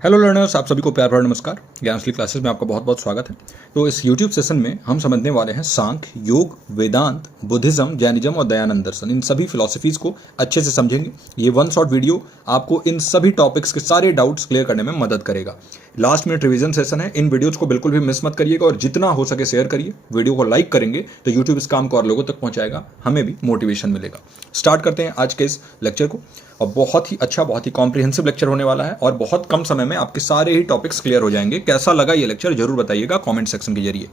Hello learners, आप सभी को प्यार भरा नमस्कार। ज्ञानश्री क्लासेस में आपका बहुत बहुत स्वागत है। तो इस यूट्यूब सेशन में हम समझने वाले हैं सांख्य, योग, वेदांत, बुद्धिज्म, जैनिज्म और दयानंद दर्शन। इन सभी फिलॉसफीज को अच्छे से समझेंगे। ये वन शॉट वीडियो आपको इन सभी टॉपिक्स के सारे डाउट्स क्लियर करने में मदद करेगा। लास्ट मिनट रिवीजन सेशन है। इन वीडियोज को बिल्कुल भी मिस मत करिएगा और जितना हो सके शेयर करिए। वीडियो को लाइक करेंगे तो यूट्यूब इस काम को और लोगों तक पहुंचाएगा, हमें भी मोटिवेशन मिलेगा। स्टार्ट करते हैं आज के इस लेक्चर को। और बहुत ही अच्छा, बहुत ही कॉम्प्रिहेंसिव लेक्चर होने वाला है और बहुत कम समय में आपके सारे ही टॉपिक्स क्लियर हो जाएंगे। कैसा लगा ये लेक्चर जरूर बताइएगा कमेंट सेक्शन के जरिए।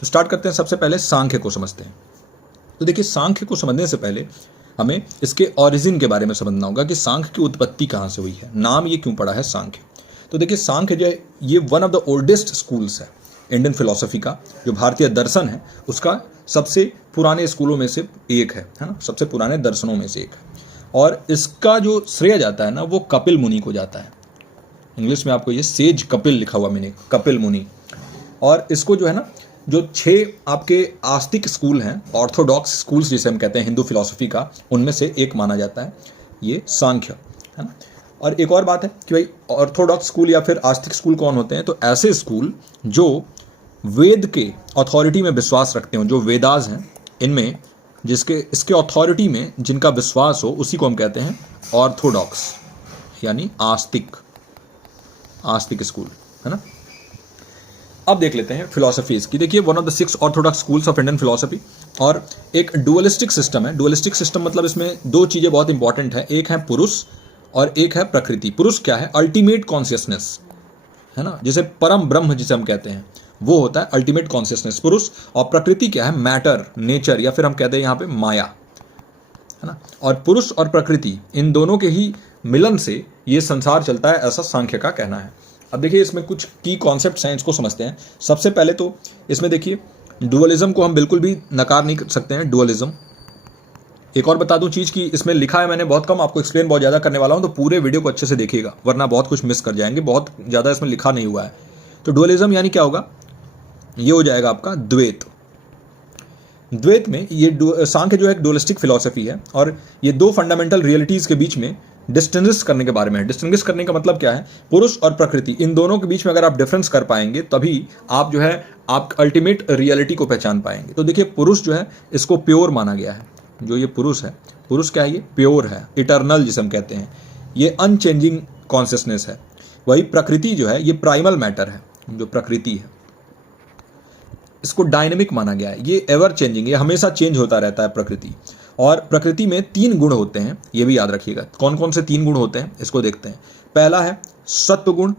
तो स्टार्ट करते हैं। सबसे पहले सांख्य को समझते हैं। तो देखिए, सांख्य को समझने से पहले हमें इसके ओरिजिन के बारे में समझना होगा कि सांख्य की उत्पत्ति कहाँ से हुई है, नाम ये क्यों पड़ा है सांख्य। तो देखिए, सांख्य जो है ये one of the oldest schools है इंडियन फिलोसफी का। जो भारतीय दर्शन है उसका सबसे पुराने स्कूलों में से एक है ना, सबसे पुराने दर्शनों में से एक है। और इसका जो श्रेय जाता है ना वो कपिल मुनि को जाता है। इंग्लिश में आपको ये सेज कपिल लिखा हुआ मैंने, कपिल मुनि। और इसको जो है ना, जो 6 आपके आस्तिक स्कूल हैं, ऑर्थोडॉक्स स्कूल्स जिसे हम कहते हैं हिंदू फिलॉसफी का, उनमें से एक माना जाता है ये सांख्य, है ना। और एक और बात है कि भाई ऑर्थोडॉक्स स्कूल या फिर आस्तिक स्कूल कौन होते हैं, तो ऐसे स्कूल जो वेद के अथॉरिटी में विश्वास रखते हो, जो वेदास हैं इनमें जिसके इसके अथॉरिटी में जिनका विश्वास हो, उसी को हम कहते हैं ऑर्थोडॉक्स, यानी आस्तिक स्कूल, है ना। अब देख लेते हैं फिलोसफीज की। देखिए, one of the 6 Orthodox schools of Indian philosophy. और एक डुअलिस्टिक सिस्टम है। डुअलिस्टिक सिस्टम मतलब इसमें 2 चीजें बहुत इंपॉर्टेंट है, एक है पुरुष और एक है प्रकृति। पुरुष क्या है? अल्टीमेट कॉन्शियसनेस, है ना, जिसे परम ब्रह्म जिसे हम कहते हैं, वो होता है अल्टीमेट कॉन्शियसनेस पुरुष। और प्रकृति क्या है? मैटर, नेचर, या फिर हम कहते हैं यहाँ पे माया, है ना। और पुरुष और प्रकृति इन दोनों के ही मिलन से ये संसार चलता है, ऐसा सांख्य का कहना है। अब देखिए, इसमें कुछ की कॉन्सेप्ट्स हैं, इसको समझते हैं। सबसे पहले तो इसमें देखिए, डुअलिज्म को हम बिल्कुल भी नकार नहीं कर सकते हैं। डुअलिज्म, एक और बता दूं चीज की इसमें लिखा है मैंने बहुत कम, आपको एक्सप्लेन बहुत ज्यादा करने वाला हूं, तो पूरे वीडियो को अच्छे से देखिएगा वरना बहुत कुछ मिस कर जाएंगे। बहुत ज्यादा इसमें लिखा नहीं हुआ है। तो डुअलिज्म यानी क्या होगा? ये हो जाएगा आपका द्वैत। द्वैत में ये सांख्य जो है एक डुअलिस्टिक फिलॉसफी है और ये 2 फंडामेंटल रियलिटीज के बीच में डिस्टिंग्विश करने के बारे में है। डिस्टिंग्विश करने का मतलब क्या है? पुरुष और प्रकृति इन दोनों के बीच में अगर आप डिफरेंस कर पाएंगे तभी आप जो है आप अल्टीमेट रियलिटी को पहचान पाएंगे। तो देखिए, पुरुष जो है इसको प्योर माना गया है। जो ये पुरुष है, पुरुष क्या है? ये प्योर है, इटर्नल जिसे हम कहते हैं, ये अनचेंजिंग कॉन्शियसनेस है। वही प्रकृति जो है ये प्राइमल मैटर है। जो प्रकृति है इसको डायनेमिक माना गया है, ये एवर चेंजिंग, ये हमेशा चेंज होता रहता है प्रकृति। और प्रकृति में 3 गुण होते हैं, ये भी याद रखिएगा। कौन कौन से 3 गुण होते हैं इसको देखते हैं। पहला है सत्व गुण,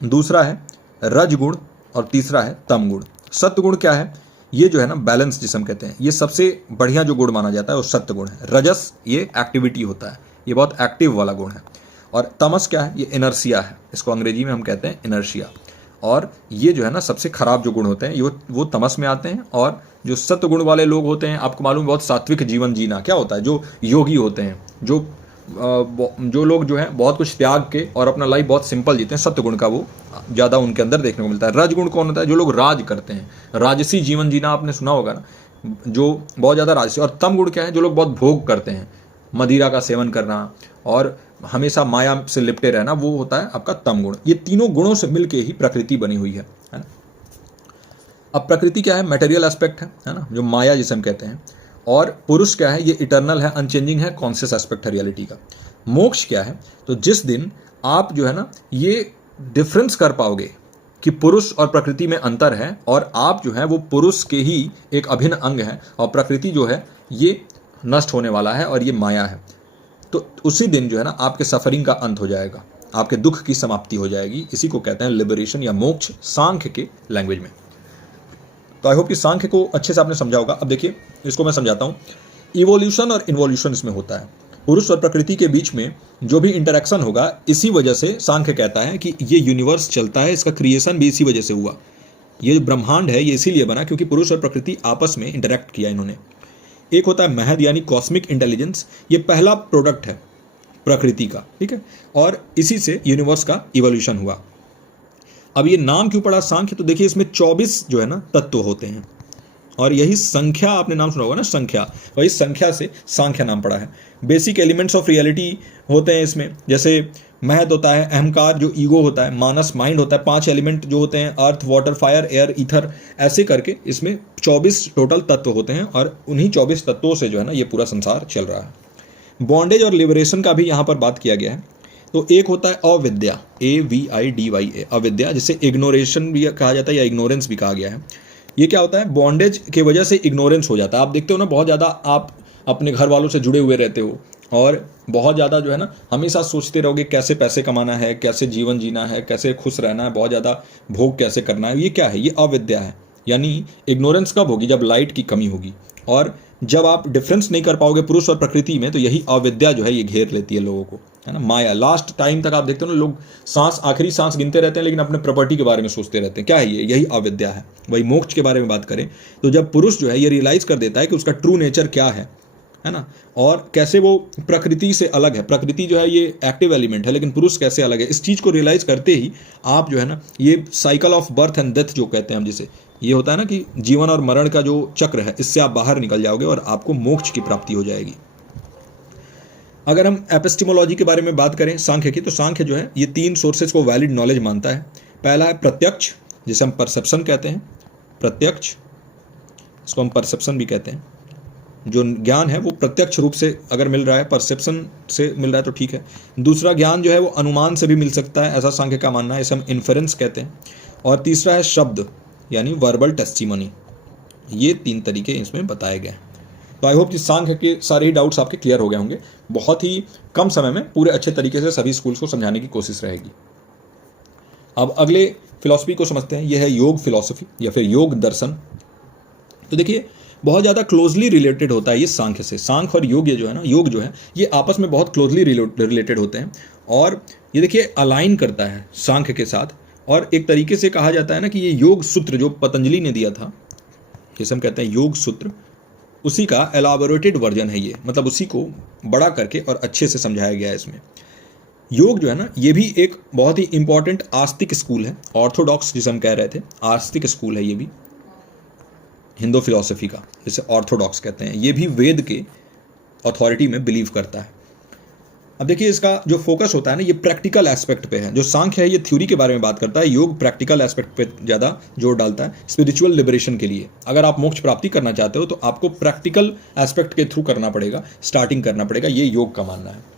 दूसरा है रज गुण और तीसरा है तम गुण। सत्व गुण क्या है? ये जो है ना बैलेंस जिसे हम कहते हैं, ये सबसे बढ़िया जो गुण माना जाता है वो सत्व गुण है। रजस ये एक्टिविटी होता है, ये बहुत एक्टिव वाला गुण है। और तमस क्या है? ये इनर्शिया है, इसको अंग्रेजी में हम कहते हैं इनर्शिया। और ये जो है ना सबसे खराब जो गुण होते हैं वो तमस में आते हैं। और जो सत्व गुण वाले लोग होते हैं, आपको मालूम, बहुत सात्विक जीवन जीना क्या होता है, जो योगी होते हैं, जो लोग जो है बहुत कुछ त्याग के और अपना लाइफ बहुत सिंपल जीते हैं, सत्व गुण का वो ज़्यादा उनके अंदर देखने को मिलता है। रज गुण कौन होता है? जो लोग राज करते हैं, राजसी जीवन जीना आपने सुना होगा ना, जो बहुत ज़्यादा राजसी। और तम गुण क्या है? जो लोग बहुत भोग करते हैं, मदिरा का सेवन करना और हमेशा माया से लिपटे रहना, वो होता है आपका तम गुण। ये तीनों गुणों से मिलके ही प्रकृति बनी हुई है ना। अब प्रकृति क्या है? मटेरियल एस्पेक्ट है ना, जो माया जिसे हम कहते हैं। और पुरुष क्या है? ये इटर्नल है, अनचेंजिंग है, कॉन्शियस एस्पेक्ट है रियलिटी का। मोक्ष क्या है? तो जिस दिन आप जो है ना ये डिफरेंस कर पाओगे कि पुरुष और प्रकृति में अंतर है और आप जो है वो पुरुष के ही एक अभिन्न अंग है और प्रकृति जो है ये नष्ट होने वाला है और ये माया है, तो उसी दिन जो है ना आपके सफरिंग का अंत हो जाएगा, आपके दुख की समाप्ति हो जाएगी। इसी को कहते हैं लिबरेशन या मोक्ष सांख्य के लैंग्वेज में। तो आई होप कि सांख्य को अच्छे से आपने समझा होगा। अब देखिए, इसको मैं समझाता हूँ। इवोल्यूशन और इन्वोल्यूशन इसमें होता है। पुरुष और प्रकृति के बीच में जो भी इंटरेक्शन होगा, इसी वजह से सांख्य कहता है कि ये यूनिवर्स चलता है, इसका क्रिएशन भी इसी वजह से हुआ। ये जो ब्रह्मांड है ये इसीलिए बना क्योंकि पुरुष और प्रकृति आपस में इंटरेक्ट किया इन्होंने। एक होता है महद यानी कॉस्मिक इंटेलिजेंस, ये पहला प्रोडक्ट है प्रकृति का, ठीक है। और इसी से यूनिवर्स का इवोल्यूशन हुआ। अब ये नाम क्यों पड़ा सांख्य? तो देखिए, इसमें 24 जो है ना तत्व होते हैं और यही संख्या, आपने नाम सुना होगा ना संख्या, वही संख्या से सांख्य नाम पड़ा है। बेसिक एलिमेंट्स ऑफ रियलिटी होते हैं इसमें, जैसे महत होता है, अहंकार जो ईगो होता है, मानस माइंड होता है, 5 एलिमेंट जो होते हैं अर्थ, वाटर, फायर, एयर, ईथर, ऐसे करके इसमें 24 टोटल तत्व होते हैं और उन्हीं 24 तत्वों से जो है ना ये पूरा संसार चल रहा है। बॉन्डेज और लिबरेशन का भी यहाँ पर बात किया गया है। तो एक होता है अविद्या, AVIDYA, अविद्या, जिसे इग्नोरेशन भी कहा जाता है या इग्नोरेंस भी कहा गया है। ये क्या होता है, बॉन्डेज की वजह से इग्नोरेंस हो जाता है। आप देखते हो ना बहुत ज़्यादा आप अपने घर वालों से जुड़े हुए रहते हो और बहुत ज़्यादा जो है ना हमेशा सोचते रहोगे कैसे पैसे कमाना है, कैसे जीवन जीना है, कैसे खुश रहना है, बहुत ज़्यादा भोग कैसे करना है। ये क्या है, ये अविद्या है। यानी इग्नोरेंस कब होगी, जब लाइट की कमी होगी और जब आप डिफरेंस नहीं कर पाओगे पुरुष और प्रकृति में, तो यही अविद्या जो है ये घेर लेती है लोगों को, है ना। माया, लास्ट टाइम तक आप देखते हो ना लोग सांस, आखिरी सांस गिनते रहते हैं लेकिन अपने प्रॉपर्टी के बारे में सोचते रहते हैं। क्या है ये, यही अविद्या है। वही मोक्ष के बारे में बात करें तो जब पुरुष जो है ये रियलाइज कर देता है कि उसका ट्रू नेचर क्या है ना, और कैसे वो प्रकृति से अलग है। प्रकृति जो है ये एक्टिव एलिमेंट है लेकिन पुरुष कैसे अलग है, इस चीज़ को रियलाइज करते ही आप जो है ना ये cycle of birth and death जो कहते हैं हम, जिसे ये होता है ना कि जीवन और मरण का जो चक्र है, इससे आप बाहर निकल जाओगे और आपको मोक्ष की प्राप्ति हो जाएगी। अगर हम एपिस्टेमोलॉजी के बारे में बात करें सांख्य की, तो सांख्य जो है ये 3 सोर्सेज को वैलिड नॉलेज मानता है। पहला है प्रत्यक्ष, जिसे हम परसेप्शन कहते हैं, प्रत्यक्ष, इसको हम परसेप्शन भी कहते हैं। जो ज्ञान है वो प्रत्यक्ष रूप से अगर मिल रहा है, परसेप्शन से मिल रहा है तो ठीक है। दूसरा ज्ञान जो है वो अनुमान से भी मिल सकता है, ऐसा सांख्य का मानना है, इसे हम इन्फेरेंस कहते हैं। और तीसरा है शब्द, यानी वर्बल टेस्टिमनी। ये 3 तरीके इसमें बताए गए हैं। तो आई होप कि सांख्य के सारे ही डाउट्स आपके क्लियर हो गए होंगे। बहुत ही कम समय में पूरे अच्छे तरीके से सभी स्कूल्स को समझाने की कोशिश रहेगी। अब अगले फिलॉसफी को समझते हैं, यह है योग फिलॉसफी या फिर योग दर्शन। तो देखिए बहुत ज़्यादा क्लोजली रिलेटेड होता है ये सांख्य से। सांख्य और योग ये जो है ना, योग जो है ये आपस में बहुत क्लोजली रिलेटेड होते हैं और ये देखिए अलाइन करता है सांख्य के साथ। और एक तरीके से कहा जाता है ना कि ये योग सूत्र जो पतंजलि ने दिया था, जैसे हम कहते हैं योग सूत्र, उसी का एलाबोरेटेड वर्जन है ये, मतलब उसी को बड़ा करके और अच्छे से समझाया गया है इसमें। योग जो है ना ये भी एक बहुत ही इंपॉर्टेंट आस्तिक स्कूल है, ऑर्थोडॉक्स जिसे हम कह रहे थे, आस्तिक स्कूल है ये भी हिंदू फिलॉसफी का, जिसे ऑर्थोडॉक्स कहते हैं। ये भी वेद के अथॉरिटी में बिलीव करता है। अब देखिए इसका जो फोकस होता है ना ये प्रैक्टिकल एस्पेक्ट पे है। जो सांख्य है ये थ्योरी के बारे में बात करता है, योग प्रैक्टिकल एस्पेक्ट पे ज़्यादा जोर डालता है स्पिरिचुअल लिबरेशन के लिए। अगर आप मोक्ष प्राप्ति करना चाहते हो तो आपको प्रैक्टिकल एस्पेक्ट के थ्रू करना पड़ेगा, स्टार्टिंग करना पड़ेगा, ये योग का मानना है।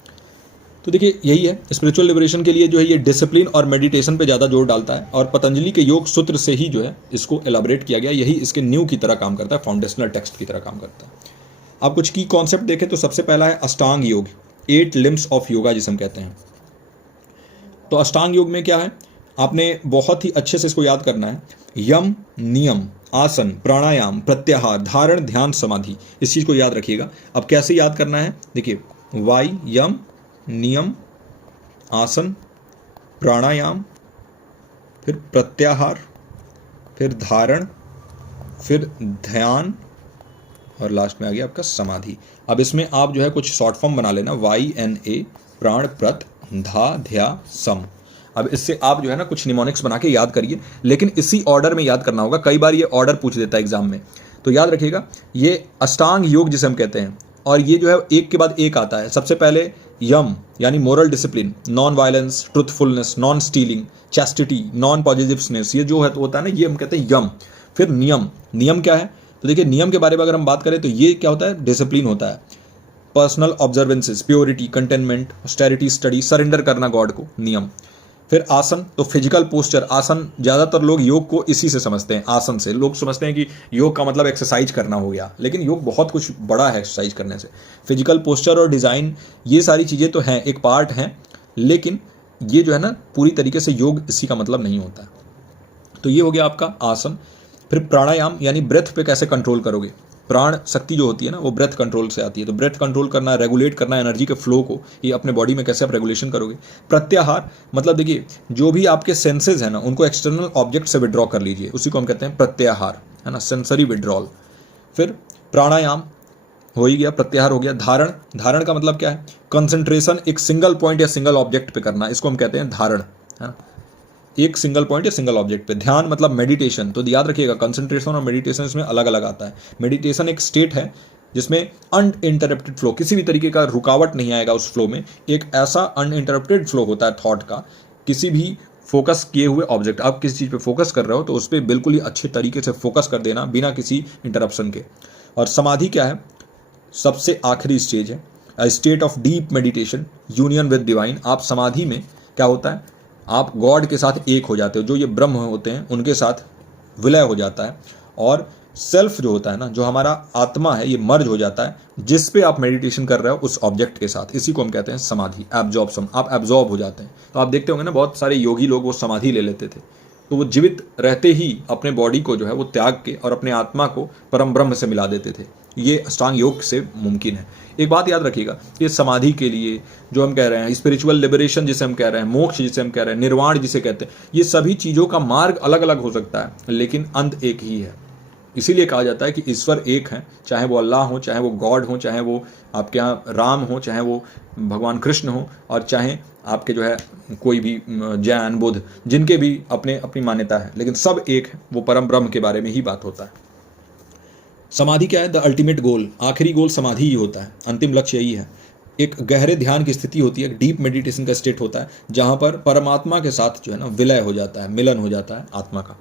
तो देखिए यही है, स्पिरिचुअल लिबरेशन के लिए जो है ये डिसिप्लिन और मेडिटेशन पे ज़्यादा जोर डालता है और पतंजलि के योग सूत्र से ही जो है इसको एलाबरेट किया गया, यही इसके न्यू की तरह काम करता है, फाउंडेशनल टेक्स्ट की तरह काम करता है। आप कुछ की कॉन्सेप्ट देखें तो सबसे पहला है अष्टांग योग, 8 लिम्स ऑफ योगा जिसे हम कहते हैं। तो अष्टांग योग में क्या है, आपने बहुत ही अच्छे से इसको याद करना है। यम, नियम, आसन, प्राणायाम, प्रत्याहार, धारण, ध्यान, समाधि, इस चीज़ को याद रखिएगा। अब कैसे याद करना है, देखिए वाई, यम, नियम, आसन, प्राणायाम, फिर प्रत्याहार, फिर धारण, फिर ध्यान और लास्ट में आ गया आपका समाधि। अब इसमें आप जो है कुछ शॉर्ट फॉर्म बना लेना, YNA, प्राण, प्रत, धा, ध्या, सम। अब इससे आप जो है ना कुछ निमोनिक्स बना के याद करिए, लेकिन इसी ऑर्डर में याद करना होगा। कई बार ये ऑर्डर पूछ देता है एग्जाम में, तो याद रखिएगा ये अष्टांग योग जिसे हम कहते हैं, और ये जो है एक के बाद एक आता है। सबसे पहले यम यानी moral discipline, non violence, truthfulness, non stealing, chastity, non positiveness, ये जो है तो होता है ना, ये हम कहते हैं यम। फिर नियम, नियम क्या है, तो देखिए नियम के बारे में अगर हम बात करें तो ये क्या होता है, डिसिप्लिन होता है, personal observances, purity, containment, austerity, study, surrender करना गॉड को, नियम। फिर आसन, तो फिजिकल पोस्चर, आसन ज़्यादातर लोग योग को इसी से समझते हैं, आसन से। लोग समझते हैं कि योग का मतलब एक्सरसाइज करना हो गया, लेकिन योग बहुत कुछ बड़ा है एक्सरसाइज करने से। फिजिकल पोस्चर और डिज़ाइन, ये सारी चीज़ें तो हैं, एक पार्ट हैं, लेकिन ये जो है ना पूरी तरीके से योग इसी का मतलब नहीं होता। तो ये हो गया आपका आसन। फिर प्राणायाम यानी ब्रेथ पे कैसे कंट्रोल करोगे, प्राण शक्ति जो होती है ना वो ब्रेथ कंट्रोल से आती है, तो ब्रेथ कंट्रोल करना, रेगुलेट करना एनर्जी के फ्लो को, ये अपने बॉडी में कैसे आप रेगुलेशन करोगे। प्रत्याहार मतलब देखिए जो भी आपके सेंसेस हैं ना उनको एक्सटर्नल ऑब्जेक्ट से विड्रॉ कर लीजिए, उसी को हम कहते हैं प्रत्याहार, है ना, सेंसरी विड्रॉल। फिर प्राणायाम हो ही गया, प्रत्याहार हो गया। धारण, धारण का मतलब क्या है, कंसंट्रेशन एक सिंगल पॉइंट या सिंगल ऑब्जेक्ट पे करना, इसको हम कहते हैं धारण, है ना, एक सिंगल पॉइंट या सिंगल ऑब्जेक्ट पे। ध्यान मतलब मेडिटेशन, तो याद रखिएगा कंसंट्रेशन और मेडिटेशन इसमें अलग अलग आता है। मेडिटेशन एक स्टेट है जिसमें अनइंटरप्टेड फ्लो, किसी भी तरीके का रुकावट नहीं आएगा उस फ्लो में। एक ऐसा अनइंटरप्टेड फ्लो होता है थॉट का, किसी भी फोकस किए हुए ऑब्जेक्ट, आप किसी चीज़ पे फोकस कर रहे हो तो उस पर बिल्कुल ही अच्छे तरीके से फोकस कर देना बिना किसी इंटरप्शन के। और समाधि क्या है? सबसे आखिरी स्टेज है, a state of deep meditation union with divine. आप समाधि में क्या होता है, आप गॉड के साथ एक हो जाते हो, जो ये ब्रह्म होते हैं उनके साथ विलय हो जाता है, और सेल्फ जो होता है ना, जो हमारा आत्मा है, ये मर्ज हो जाता है जिस पे आप मेडिटेशन कर रहे हो उस ऑब्जेक्ट के साथ। इसी को हम कहते हैं समाधि, एब्जॉर्प्शन। आप एब्जॉर्ब हो जाते हैं। तो आप देखते होंगे ना, बहुत सारे योगी लोग वो समाधि ले लेते थे, तो वो जीवित रहते ही अपने बॉडी को जो है वो त्याग के और अपने आत्मा को परम ब्रह्म से मिला देते थे। ये अष्टांग योग से मुमकिन है। एक बात याद रखिएगा, ये समाधि के लिए जो हम कह रहे हैं, स्पिरिचुअल लिबरेशन जिसे हम कह रहे हैं, मोक्ष जिसे हम कह रहे हैं, निर्वाण जिसे कहते हैं, ये सभी चीज़ों का मार्ग अलग अलग हो सकता है, लेकिन अंत एक ही है। इसीलिए कहा जाता है कि ईश्वर एक है, चाहे वो अल्लाह हो, चाहे वो गॉड हो, चाहे वो आपके यहाँ राम हो, चाहे वो भगवान कृष्ण हो, और चाहे आपके जो है कोई भी जैन बुद्ध, जिनके भी अपने अपनी मान्यता है, लेकिन सब एक है। वो परम ब्रह्म के बारे में ही बात होता है। समाधि क्या है? द अल्टीमेट गोल, आखिरी गोल समाधि ही होता है, अंतिम लक्ष्य यही है। एक गहरे ध्यान की स्थिति होती है, डीप मेडिटेशन का स्टेट होता है, जहाँ पर परमात्मा के साथ जो है ना विलय हो जाता है, मिलन हो जाता है आत्मा का।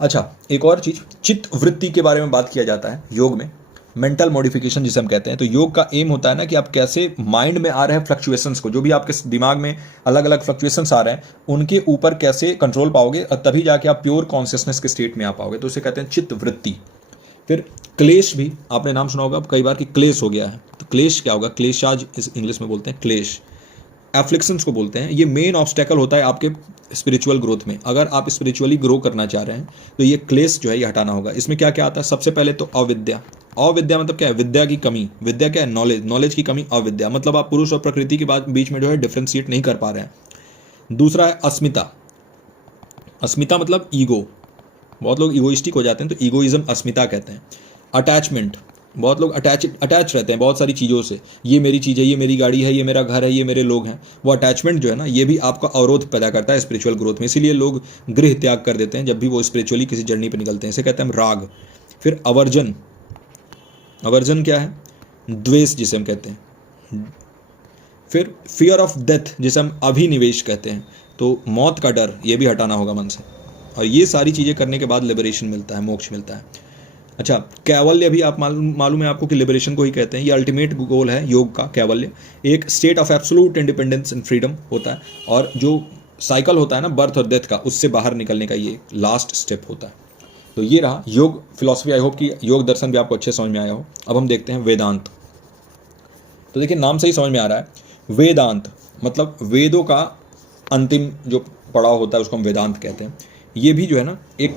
अच्छा, एक और चीज़, चित्त वृत्ति के बारे में बात किया जाता है योग में, मेंटल मॉडिफिकेशन जिसे हम कहते हैं। तो योग का एम होता है ना कि आप कैसे माइंड में आ रहे हैं फ्लक्चुएशंस को, जो भी आपके दिमाग में अलग अलग फ्लक्चुएशंस आ रहे हैं, उनके ऊपर कैसे कंट्रोल पाओगे, और तभी जाके आप प्योर कॉन्शियसनेस के स्टेट में आ पाओगे। तो उसे कहते हैं चित्त वृत्ति। फिर क्लेश भी आपने नाम सुना होगा कई बार कि क्लेश हो गया है। तो क्लेश क्या होगा? क्लेशाज इस इंग्लिश में बोलते हैं, क्लेश एफ्लिक्शंस को बोलते हैं। ये मेन ऑब्स्टेकल होता है आपके स्पिरिचुअल ग्रोथ में। अगर आप स्पिरिचुअली ग्रो करना चाह रहे हैं तो ये क्लेश जो है ये हटाना होगा। इसमें क्या क्या आता है? सबसे पहले तो अविद्या। अविद्या मतलब क्या है? विद्या की कमी। विद्या क्या है? नॉलेज। नॉलेज की कमी अविद्या, मतलब आप पुरुष और प्रकृति के बीच में जो है डिफ्रेंशिएट नहीं कर पा रहे हैं। दूसरा है अस्मिता। अस्मिता मतलब ईगो। बहुत लोग ईगोइस्टिक हो जाते हैं, तो ईगोइज्म अस्मिता कहते हैं। अटैचमेंट, बहुत लोग अटैच रहते हैं बहुत सारी चीज़ों से। ये मेरी चीज़ है, ये मेरी गाड़ी है, ये मेरा घर है, ये मेरे लोग हैं। वो अटैचमेंट जो है ना, ये भी आपका अवरोध पैदा करता है स्पिरिचुअल ग्रोथ में। इसीलिए लोग गृह त्याग कर देते हैं जब भी वो स्पिरिचुअली किसी जर्नी पर निकलते हैं। इसे कहते हैं हम राग। फिर अवर्जन। अवर्जन क्या है? द्वेष जिसे हम कहते हैं। फिर फियर ऑफ डेथ जिसे हम अभिनिवेश कहते हैं। तो मौत का डर, ये भी हटाना होगा मन से। और ये सारी चीज़ें करने के बाद लिबरेशन मिलता है, मोक्ष मिलता है। अच्छा, कैवल्य भी आप मालूम है आपको कि लिबरेशन को ही कहते हैं। ये अल्टीमेट गोल है योग का, कैवल्य। एक state of absolute independence and freedom होता है, और जो साइकिल होता है ना बर्थ और डेथ का, उससे बाहर निकलने का ये लास्ट स्टेप होता है। तो ये रहा योग फिलॉसफी। आई होप कि योग दर्शन भी आपको अच्छे समझ में आया हो। अब हम देखते हैं वेदांत। तो देखिए, नाम से ही समझ में आ रहा है वेदांत मतलब वेदों का अंतिम जो पड़ाव होता है उसको हम वेदांत कहते हैं। ये भी जो है ना एक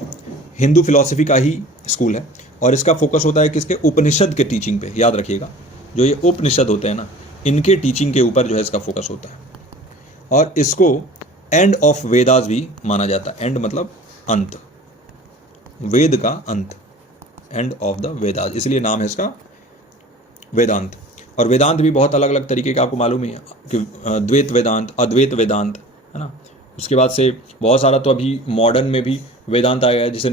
हिंदू फिलॉसफी का ही स्कूल है, और इसका फोकस होता है किसके? उपनिषद के टीचिंग पे। याद रखिएगा, जो ये उपनिषद होते हैं ना, इनके टीचिंग के ऊपर जो है इसका फोकस होता है। और इसको एंड ऑफ वेदास भी माना जाता है। एंड मतलब अंत, वेद का अंत, एंड ऑफ द वेदास, इसलिए नाम है इसका वेदांत। और वेदांत भी बहुत अलग अलग तरीके का आपको मालूम ही है कि द्वैत वेदांत, अद्वैत वेदांत, है ना। उसके बाद से बहुत सारा तो अभी मॉडर्न में भी वेदांत आया है, जैसे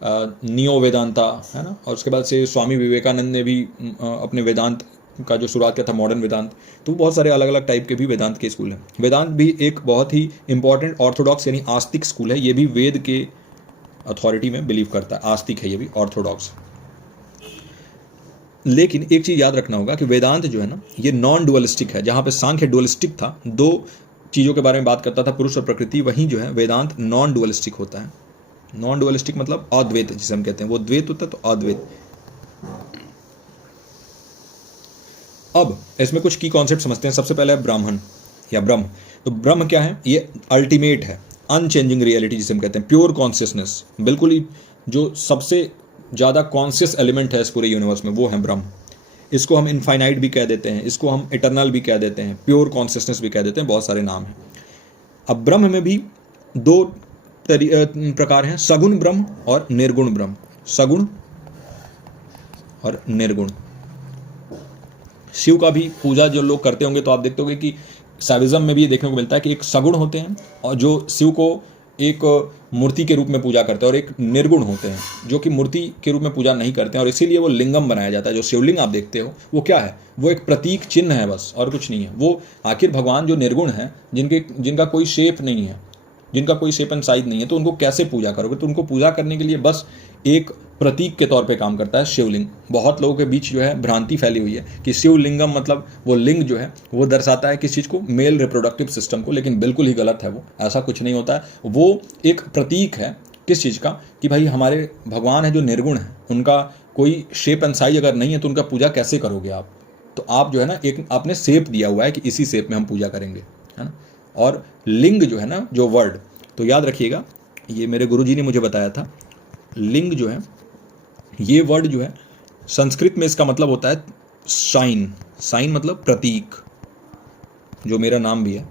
नियो वेदांता, है ना। और उसके बाद से स्वामी विवेकानंद ने भी अपने वेदांत का जो शुरुआत किया था, मॉडर्न वेदांत। तो बहुत सारे अलग अलग टाइप के भी वेदांत के स्कूल हैं। वेदांत भी एक बहुत ही इंपॉर्टेंट ऑर्थोडॉक्स यानी आस्तिक स्कूल है। ये भी वेद के अथॉरिटी में बिलीव करता है, आस्तिक है ये भी, ऑर्थोडॉक्स। लेकिन एक चीज़ याद रखना होगा कि वेदांत जो है ना, ये नॉन डुअलिस्टिक है। जहाँ पे सांख्य डुअलिस्टिक था, दो चीज़ों के बारे में बात करता था, पुरुष और प्रकृति, वहीं जो है वेदांत नॉन डुअलिस्टिक होता है। नॉन डुअलिस्टिक मतलब अद्वैत जिसे हम कहते हैं, वो द्वैत होता है तो अद्वैत। अब इसमें कुछ की कॉन्सेप्ट समझते हैं। सबसे पहले है ब्राह्मण या ब्रह्म। तो ब्रह्म क्या है? ये अल्टीमेट है, अनचेंजिंग रियलिटी जिसे हम कहते हैं, प्योर कॉन्शियसनेस, बिल्कुल ही जो सबसे ज़्यादा कॉन्शियस एलिमेंट है इस पूरे यूनिवर्स में, वो है ब्रह्म। इसको हम इनफाइनाइट भी कह देते हैं, इसको हम इटर्नल भी कह देते हैं, प्योर कॉन्शियसनेस भी कह देते हैं, बहुत सारे नाम हैं। अब ब्रह्म में भी दो प्रकार हैं, सगुण ब्रह्म और निर्गुण ब्रह्म। सगुण और निर्गुण। शिव का भी पूजा जो लोग करते होंगे तो आप देखते होंगे कि साइविज्म में भी देखने को मिलता है कि एक सगुण होते हैं और जो शिव को एक मूर्ति के रूप में पूजा करते हैं, और एक निर्गुण होते हैं जो कि मूर्ति के रूप में पूजा नहीं करते हैं, और इसीलिए वो लिंगम बनाया जाता है। जो शिवलिंग आप देखते हो वो क्या है, वो एक प्रतीक चिन्ह है बस, और कुछ नहीं है। वो आखिर भगवान जो निर्गुण है, जिनका कोई शेप नहीं है, जिनका कोई शेप एंड साइज नहीं है, तो उनको कैसे पूजा करोगे? तो उनको पूजा करने के लिए बस एक प्रतीक के तौर पे काम करता है शिवलिंग। बहुत लोगों के बीच जो है भ्रांति फैली हुई है कि शिवलिंगम मतलब वो लिंग जो है वो दर्शाता है किस चीज़ को, मेल रिप्रोडक्टिव सिस्टम को, लेकिन बिल्कुल ही गलत है। वो ऐसा कुछ नहीं होता है। वो एक प्रतीक है किस चीज़ का, कि भाई हमारे भगवान है जो निर्गुण है, उनका कोई शेप एंड साइज अगर नहीं है तो उनका पूजा कैसे करोगे आप? तो आप जो है ना, एक आपने शेप दिया हुआ है कि इसी शेप में हम पूजा करेंगे, है ना। और लिंग जो है ना, जो वर्ड, तो याद रखिएगा, ये मेरे गुरुजी ने मुझे बताया था, लिंग जो है, ये वर्ड जो है संस्कृत में इसका मतलब होता है साइन। साइन मतलब प्रतीक, जो मेरा नाम भी है।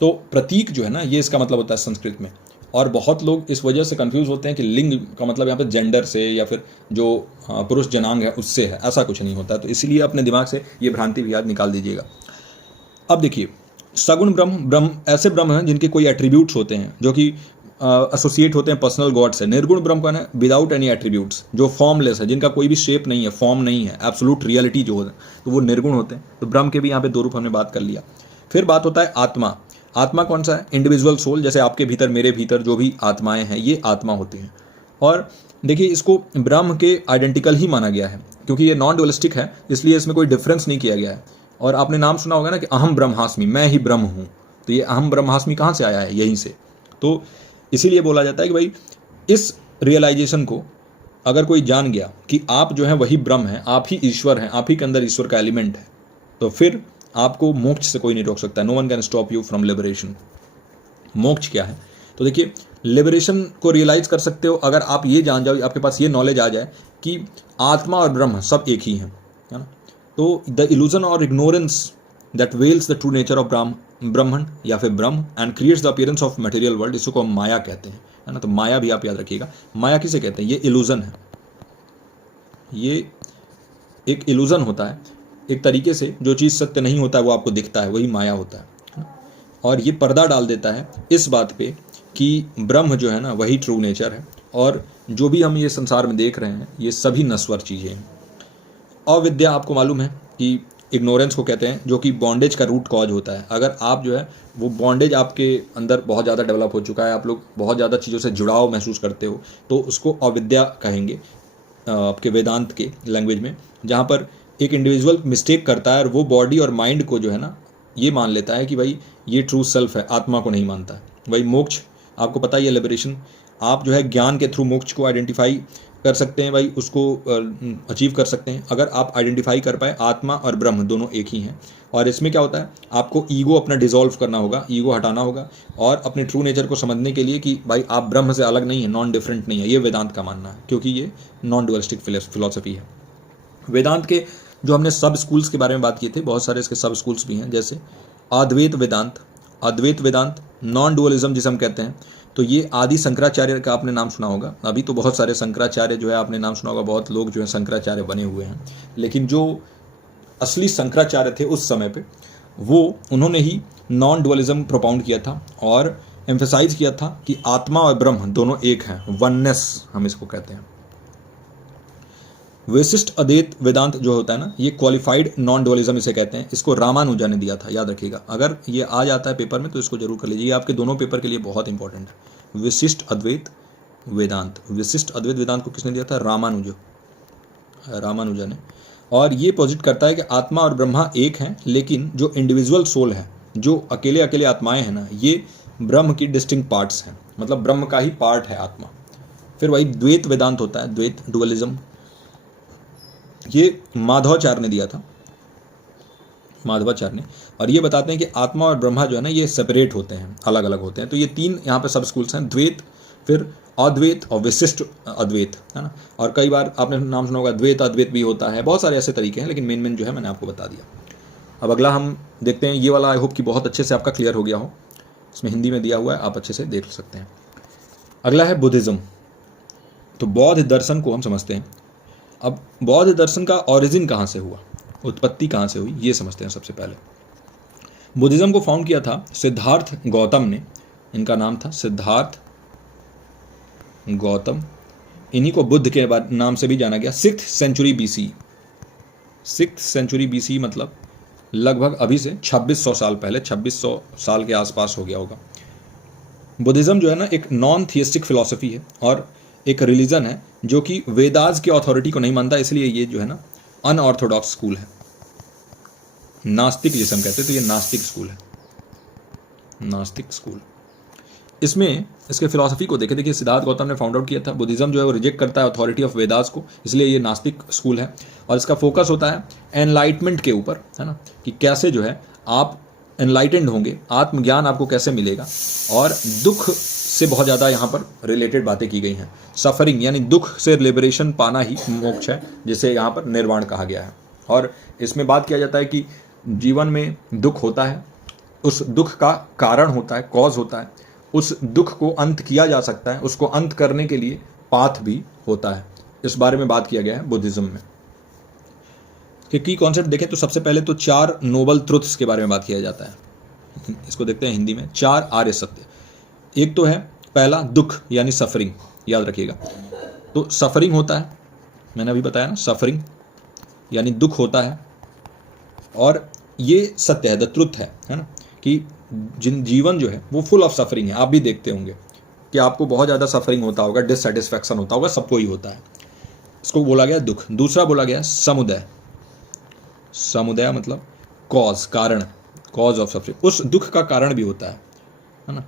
तो प्रतीक जो है ना, ये इसका मतलब होता है संस्कृत में। और बहुत लोग इस वजह से कंफ्यूज होते हैं कि लिंग का मतलब यहाँ पे जेंडर से या फिर जो पुरुष जनांग है उससे है। ऐसा कुछ नहीं होता। तो इसलिए अपने दिमाग से ये भ्रांति भी याद निकाल दीजिएगा। अब देखिए, सगुण ब्रह्म ऐसे ब्रह्म हैं जिनके कोई एट्रीब्यूट्स होते हैं जो कि एसोसिएट होते हैं पर्सनल गॉड से। निर्गुण ब्रह्म का है विदाउट एनी एट्रीब्यूट्स, जो फॉर्मलेस है, जिनका कोई भी शेप नहीं है, फॉर्म नहीं है, एब्सोल्यूट रियलिटी जो होता है, तो वो निर्गुण होते हैं। तो ब्रह्म के भी यहाँ पे दो रूप हमने बात कर लिया। फिर बात होता है आत्मा। आत्मा कौन सा है? Individual soul. जैसे आपके भीतर, मेरे भीतर जो भी आत्माएं हैं, ये आत्मा होती हैं। और देखिए, इसको ब्रह्म के आइडेंटिकल ही माना गया है, क्योंकि ये नॉन डुअलिस्टिक है, इसलिए इसमें कोई डिफरेंस नहीं किया गया है। और आपने नाम सुना होगा ना कि अहम ब्रह्मास्मि, मैं ही ब्रह्म हूँ। तो ये अहम ब्रह्मास्मि कहाँ से आया है? यहीं से। तो इसीलिए बोला जाता है कि भाई इस रियलाइजेशन को अगर कोई जान गया कि आप जो है वही ब्रह्म है, आप ही ईश्वर हैं, आप ही के अंदर ईश्वर का एलिमेंट है, तो फिर आपको मोक्ष से कोई नहीं रोक सकता। No one can stop you from liberation. मोक्ष क्या है? तो देखिए, लिबरेशन को रियलाइज कर सकते हो अगर आप ये जान जाओ, आपके पास ये नॉलेज आ जाए कि आत्मा और ब्रह्म सब एक ही हैं, है ना। तो द इल्यूजन और ignorance that veils the true nature of Brahman या फिर Brahma and creates the appearance of material world, इसको हम माया कहते हैं, है ना। तो माया भी आप याद रखिएगा। माया किसे कहते हैं? ये इल्यूजन है। ये एक इल्यूजन होता है, एक तरीके से जो चीज़ सत्य नहीं होता है वो आपको दिखता है, वही माया होता है। और ये पर्दा डाल देता है इस बात पे कि ब्रह्म जो है ना वही ट्रू नेचर है, और जो भी हम ये संसार में देख रहे हैं ये सभी नश्वर चीज़ें हैं। अविद्या आपको मालूम है कि इग्नोरेंस को कहते हैं, जो कि बॉन्डेज का रूट कॉज होता है। अगर आप जो है वो बॉन्डेज आपके अंदर बहुत ज़्यादा डेवलप हो चुका है, आप लोग बहुत ज़्यादा चीज़ों से जुड़ाव महसूस करते हो, तो उसको अविद्या कहेंगे आपके वेदांत के लैंग्वेज में। जहाँ पर एक इंडिविजुअल मिस्टेक करता है और वो बॉडी और माइंड को जो है ना ये मान लेता है कि भाई ये ट्रू सेल्फ है, आत्मा को नहीं मानता है। भाई मोक्ष आपको पता ही है, लिबरेशन। आप जो है ज्ञान के थ्रू मोक्ष को आइडेंटिफाई कर सकते हैं, भाई उसको अचीव कर सकते हैं अगर आप आइडेंटिफाई कर पाए आत्मा और ब्रह्म दोनों एक ही हैं। और इसमें क्या होता है, आपको ईगो अपना डिसॉल्व करना होगा, ईगो हटाना होगा, और अपने ट्रू नेचर को समझने के लिए कि भाई आप ब्रह्म से अलग नहीं है, नॉन डिफरेंट नहीं है। ये वेदांत का मानना है, क्योंकि ये नॉन डुअलिस्टिक फिलॉसफी है। वेदांत के जो हमने सब स्कूल्स के बारे में बात की थी, बहुत सारे इसके सब स्कूल्स भी हैं, जैसे अद्वैत वेदांत, नॉन डुअलिज्म जिसे हम कहते हैं। तो ये आदि शंकराचार्य का आपने नाम सुना होगा। अभी तो बहुत सारे शंकराचार्य जो है आपने नाम सुना होगा, बहुत लोग जो है शंकराचार्य बने हुए हैं, लेकिन जो असली शंकराचार्य थे उस समय पे, वो उन्होंने ही नॉन डुअलिज्म प्रोपाउंड किया था और एम्फेसाइज किया था कि आत्मा और ब्रह्म दोनों एक हैं, वननेस हम इसको कहते हैं। वैशिष्ट अद्वैत वेदांत जो होता है ना, ये क्वालिफाइड नॉन डुअलिज्म इसे कहते हैं। इसको रामानुजा ने दिया था, याद रखिएगा। अगर ये आ जाता है पेपर में तो इसको जरूर कर लीजिए, ये आपके दोनों पेपर के लिए बहुत इंपॉर्टेंट है। विशिष्ट अद्वैत वेदांत को किसने दिया था? रामानुजा ने। और ये पॉजिट करता है कि आत्मा और ब्रह्मा एक हैं, लेकिन जो इंडिविजुअल सोल है, जो अकेले अकेले आत्माएं हैं ना, ये ब्रह्म की डिस्टिंक्ट पार्ट्स हैं, मतलब ब्रह्म का ही पार्ट है आत्मा। फिर वही द्वैत वेदांत होता है, द्वैत डुअलिज्म, ये माधवाचार्य ने दिया था, माधवाचार्य ने। और ये बताते हैं कि आत्मा और ब्रह्मा जो है ना ये सेपरेट होते हैं, अलग अलग होते हैं। तो ये तीन यहाँ पे सब स्कूल्स हैं, द्वैत, फिर अद्वैत और विशिष्ट अद्वैत, है ना। और कई बार आपने नाम सुना होगा द्वैत अद्वैत भी होता है, बहुत सारे ऐसे तरीके हैं, लेकिन मेन जो है मैंने आपको बता दिया। अब अगला हम देखते हैं, ये वाला आई होप कि बहुत अच्छे से आपका क्लियर हो गया हो, इसमें हिंदी में दिया हुआ है, आप अच्छे से देख सकते हैं। अगला है बुद्धिज़्म। तो बौद्ध दर्शन को हम समझते हैं। अब बौद्ध दर्शन का ओरिजिन कहाँ से हुआ, उत्पत्ति कहाँ से हुई, ये समझते हैं सबसे पहले। बुद्धिज़्म को फाउंड किया था सिद्धार्थ गौतम ने, इनका नाम था सिद्धार्थ गौतम, इन्हीं को बुद्ध के नाम से भी जाना गया। 6th century BC, 6th century BC मतलब लगभग अभी से 2600 साल पहले, 2600 साल के आसपास हो गया होगा। बुद्धिज़्म जो है ना एक नॉन थियस्टिक फिलॉसफी है और एक रिलीजन है जो कि वेदास की अथॉरिटी को नहीं मानता, इसलिए ये जो है ना अनऑर्थोडॉक्स स्कूल है, नास्तिक जिसे हम कहते हैं, तो ये नास्तिक स्कूल है, नास्तिक स्कूल। इसमें इसके फिलॉसफी को देखें, देखिए सिद्धार्थ गौतम ने फाउंड आउट किया था बुद्धिज़्म जो है वो रिजेक्ट करता है अथॉरिटी ऑफ वेदास को, इसलिए ये नास्तिक स्कूल है और इसका फोकस होता है एनलाइटमेंट के ऊपर, है ना, कि कैसे जो है आप एनलाइटेंड होंगे, आत्मज्ञान आपको कैसे मिलेगा। और दुख से बहुत ज़्यादा यहाँ पर रिलेटेड बातें की गई हैं। सफरिंग यानी दुख से लिबरेशन पाना ही मोक्ष है, जिसे यहाँ पर निर्वाण कहा गया है। और इसमें बात किया जाता है कि जीवन में दुख होता है, उस दुख का कारण होता है, कॉज होता है, उस दुख को अंत किया जा सकता है, उसको अंत करने के लिए पाथ भी होता है। इस बारे में बात किया गया है बुद्धिज़्म में। कि की कॉन्सेप्ट देखें तो सबसे पहले तो 4 नोबल ट्रुथ्स के बारे में बात किया जाता है। इसको देखते हैं हिंदी में, 4 आर्य सत्य। एक तो है पहला दुख यानी सफरिंग, याद रखिएगा। तो सफरिंग होता है, मैंने अभी बताया ना, सफरिंग यानी दुख होता है और ये सत्य है, द ट्रुथ है ना, कि जीवन जो है वो फुल ऑफ सफरिंग है। आप भी देखते होंगे कि आपको बहुत ज़्यादा सफरिंग होता होगा, डिससेटिस्फैक्शन होता होगा, सबको ही होता है। इसको बोला गया दुख। दूसरा बोला गया समुदय। समुदय मतलब कॉज, कारण, कॉज ऑफ सफरिंग। उस दुख का कारण भी होता है ना,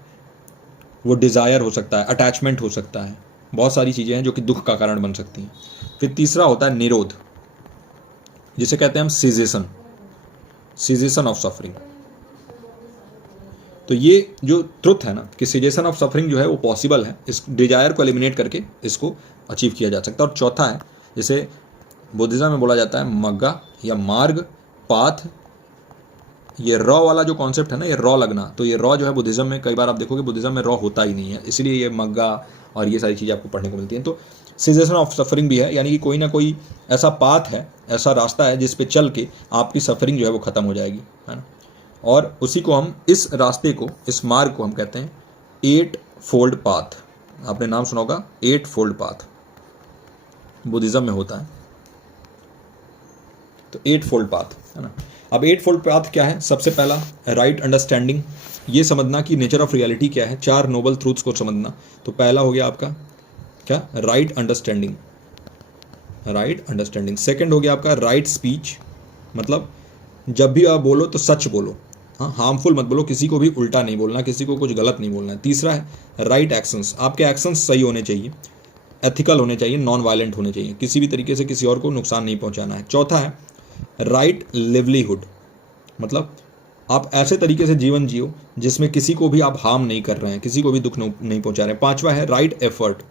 वो डिज़ायर हो सकता है, अटैचमेंट हो सकता है, बहुत सारी चीज़ें हैं जो कि दुख का कारण बन सकती हैं। फिर तीसरा होता है निरोध, जिसे कहते हैं हम सीजेशन, सीजेशन ऑफ सफरिंग। तो ये जो ट्रुथ है ना कि सीजेशन ऑफ सफरिंग जो है वो पॉसिबल है, इस डिजायर को एलिमिनेट करके इसको अचीव किया जा सकता है। और चौथा है, जिसे बुद्धिज्म में बोला जाता है मग्गा या मार्ग, पाथ। ये रॉ वाला जो कॉन्सेप्ट है ना, ये रॉ लगना, तो ये रॉ जो है बुद्धिज्म में कई बार आप देखोगे बुद्धिज्म में रॉ होता ही नहीं है, इसलिए ये मग्गा और ये सारी चीज़ें आपको पढ़ने को मिलती हैं। तो सीजेशन ऑफ सफरिंग भी है, यानी कि कोई ना कोई ऐसा पाथ है, ऐसा रास्ता है जिस पे चल के आपकी सफरिंग जो है वो ख़त्म हो जाएगी, है ना। और उसी को हम, इस रास्ते को, इस मार्ग को हम कहते हैं 8 फोल्ड पाथ। आपने नाम सुना होगा 8 फोल्ड पाथ, बुद्धिज्म में होता है। तो 8 फोल्ड पाथ, है ना। अब 8 फोल्ड पाथ क्या है? सबसे पहला राइट अंडरस्टैंडिंग, ये समझना कि नेचर ऑफ रियलिटी क्या है, 4 नोबल ट्रूथ्स को समझना। तो पहला हो गया आपका क्या? Right understanding, right understanding. Second हो गया आपका राइट स्पीच, मतलब जब भी आप बोलो तो सच बोलो, हाँ, हार्मफुल मत बोलो, किसी को भी उल्टा नहीं बोलना, किसी को कुछ गलत नहीं बोलना है। तीसरा है राइट एक्शंस, आपके एक्शंस सही होने चाहिए, एथिकल होने चाहिए, नॉन वायलेंट होने चाहिए, किसी भी तरीके से किसी और को नुकसान नहीं पहुंचाना है। चौथा है राइट लिवलीहुड, मतलब आप ऐसे तरीके से जीवन जियो जिसमें किसी को भी आप हार्म नहीं कर रहे हैं, किसी को भी दुख नहीं पहुंचा रहे हैं। पांचवा है राइट एफर्ट।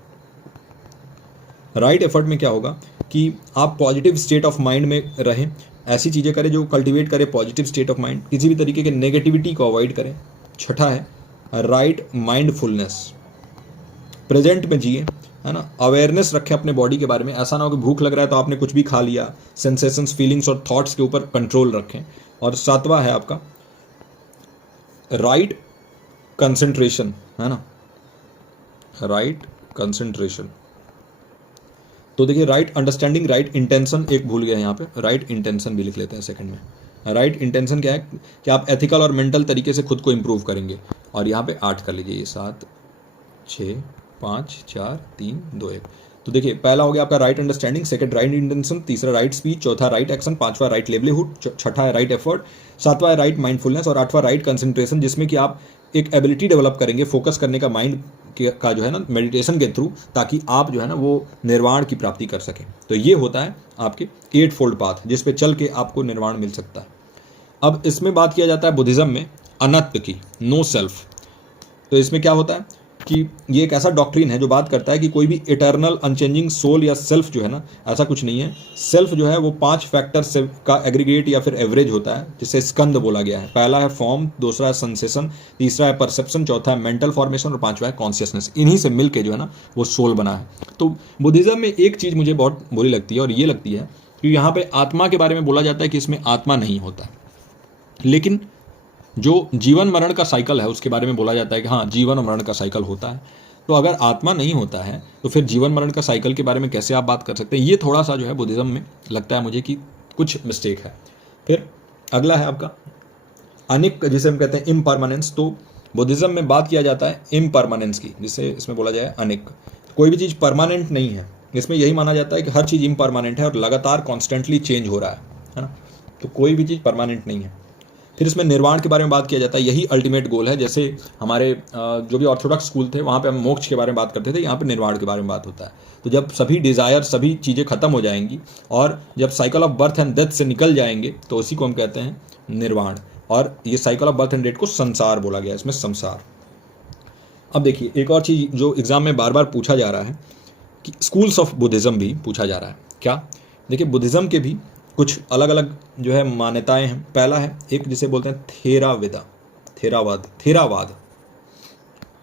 राइट एफर्ट में क्या होगा कि आप पॉजिटिव स्टेट ऑफ माइंड में रहें, ऐसी चीज़ें करें जो कल्टीवेट करे पॉजिटिव स्टेट ऑफ माइंड, किसी भी तरीके के नेगेटिविटी को अवॉइड करें। छठा है राइट माइंडफुलनेस, प्रेजेंट में जिए, है ना, अवेयरनेस रखें अपने बॉडी के बारे में। ऐसा ना हो कि भूख लग रहा है तो आपने कुछ भी खा लिया, सेंसेशंस, फीलिंग्स और थॉट्स के ऊपर कंट्रोल रखें। और सातवां है आपका राइट कंसंट्रेशन, है ना, राइट कंसंट्रेशन। तो देखिए राइट अंडरस्टैंडिंग, राइट इंटेंशन, एक भूल गया यहाँ पे, राइट इंटेंशन भी लिख लेते हैं सेकंड में। राइट इंटेंशन क्या है कि आप एथिकल और मेंटल तरीके से खुद को इंप्रूव करेंगे। और यहाँ पे 8 कर लीजिए, ये 7 6 5 4 3 2 1। तो देखिए पहला हो गया आपका right understanding, second right intention, तीसरा राइट स्पीच, चौथा राइट एक्शन, पांचवा राइट लिवलीहुड, छठा है राइट एफर्ट, सातवां है राइट माइंडफुलनेस और आठवां राइट कंसंट्रेशन, जिसमें कि आप एक एबिलिटी डेवलप करेंगे फोकस करने का माइंड का जो है ना मेडिटेशन के थ्रू, ताकि आप जो है ना वो निर्वाण की प्राप्ति कर सकें। तो ये होता है आपके 8 फोल्ड पाथ, जिस पे चल के आपको निर्वाण मिल सकता है। अब इसमें बात किया जाता है बुद्धिज्म में अनत्त की, नो सेल्फ। तो इसमें क्या होता है कि ये एक ऐसा डॉक्ट्रिन है जो बात करता है कि कोई भी इटर्नल अनचेंजिंग सोल या सेल्फ जो है ना, ऐसा कुछ नहीं है। सेल्फ जो है वो 5 फैक्टर से का एग्रीगेट या फिर एवरेज होता है, जिसे स्कंद बोला गया है। पहला है फॉर्म, दूसरा है सेंसेशन, तीसरा है परसेप्शन, चौथा है मेंटल फॉर्मेशन और पांचवा है कॉन्शियसनेस। इन्हीं से मिल के जो है ना वो सोल बना है। तो बुद्धिज्म में एक चीज़ मुझे बहुत बुरी लगती है और ये लगती है कि यहाँ पे आत्मा के बारे में बोला जाता है कि इसमें आत्मा नहीं होता, लेकिन जो जीवन मरण का साइकिल है उसके बारे में बोला जाता है कि हाँ जीवन और मरण का साइकिल होता है। तो अगर आत्मा नहीं होता है तो फिर जीवन मरण का साइकिल के बारे में कैसे आप बात कर सकते हैं? ये थोड़ा सा जो है बुद्धिज़्म में लगता है मुझे कि कुछ मिस्टेक है। फिर अगला है आपका अनिक, जिसे हम कहते हैं इम्परमानेंस। तो बुद्धिज़्म में बात किया जाता है इम्परमानेंस की, जिसे इसमें बोला जाए अनिक। कोई भी चीज़ परमानेंट नहीं है, इसमें यही माना जाता है कि हर चीज़ इम्परमानेंट है और लगातार कॉन्स्टेंटली चेंज हो रहा है ना। तो कोई भी चीज़ परमानेंट नहीं है। फिर इसमें निर्वाण के बारे में बात किया जाता है, यही अल्टीमेट गोल है। जैसे हमारे जो भी ऑर्थोडॉक्स स्कूल थे वहाँ पे हम मोक्ष के बारे में बात करते थे, यहाँ पे निर्वाण के बारे में बात होता है। तो जब सभी डिज़ायर, सभी चीज़ें खत्म हो जाएंगी और जब cycle of birth and death से निकल जाएंगे तो उसी को हम कहते हैं निर्वाण। और ये cycle of birth and death को संसार बोला गया, इसमें संसार। अब देखिए एक और चीज़ जो एग्जाम में बार बार पूछा जा रहा है कि स्कूल्स ऑफ बुद्धिज़्म भी पूछा जा रहा है क्या। देखिए बुद्धिज़्म के भी कुछ अलग अलग जो है मान्यताएं हैं। पहला है एक जिसे बोलते हैं थेरावाद।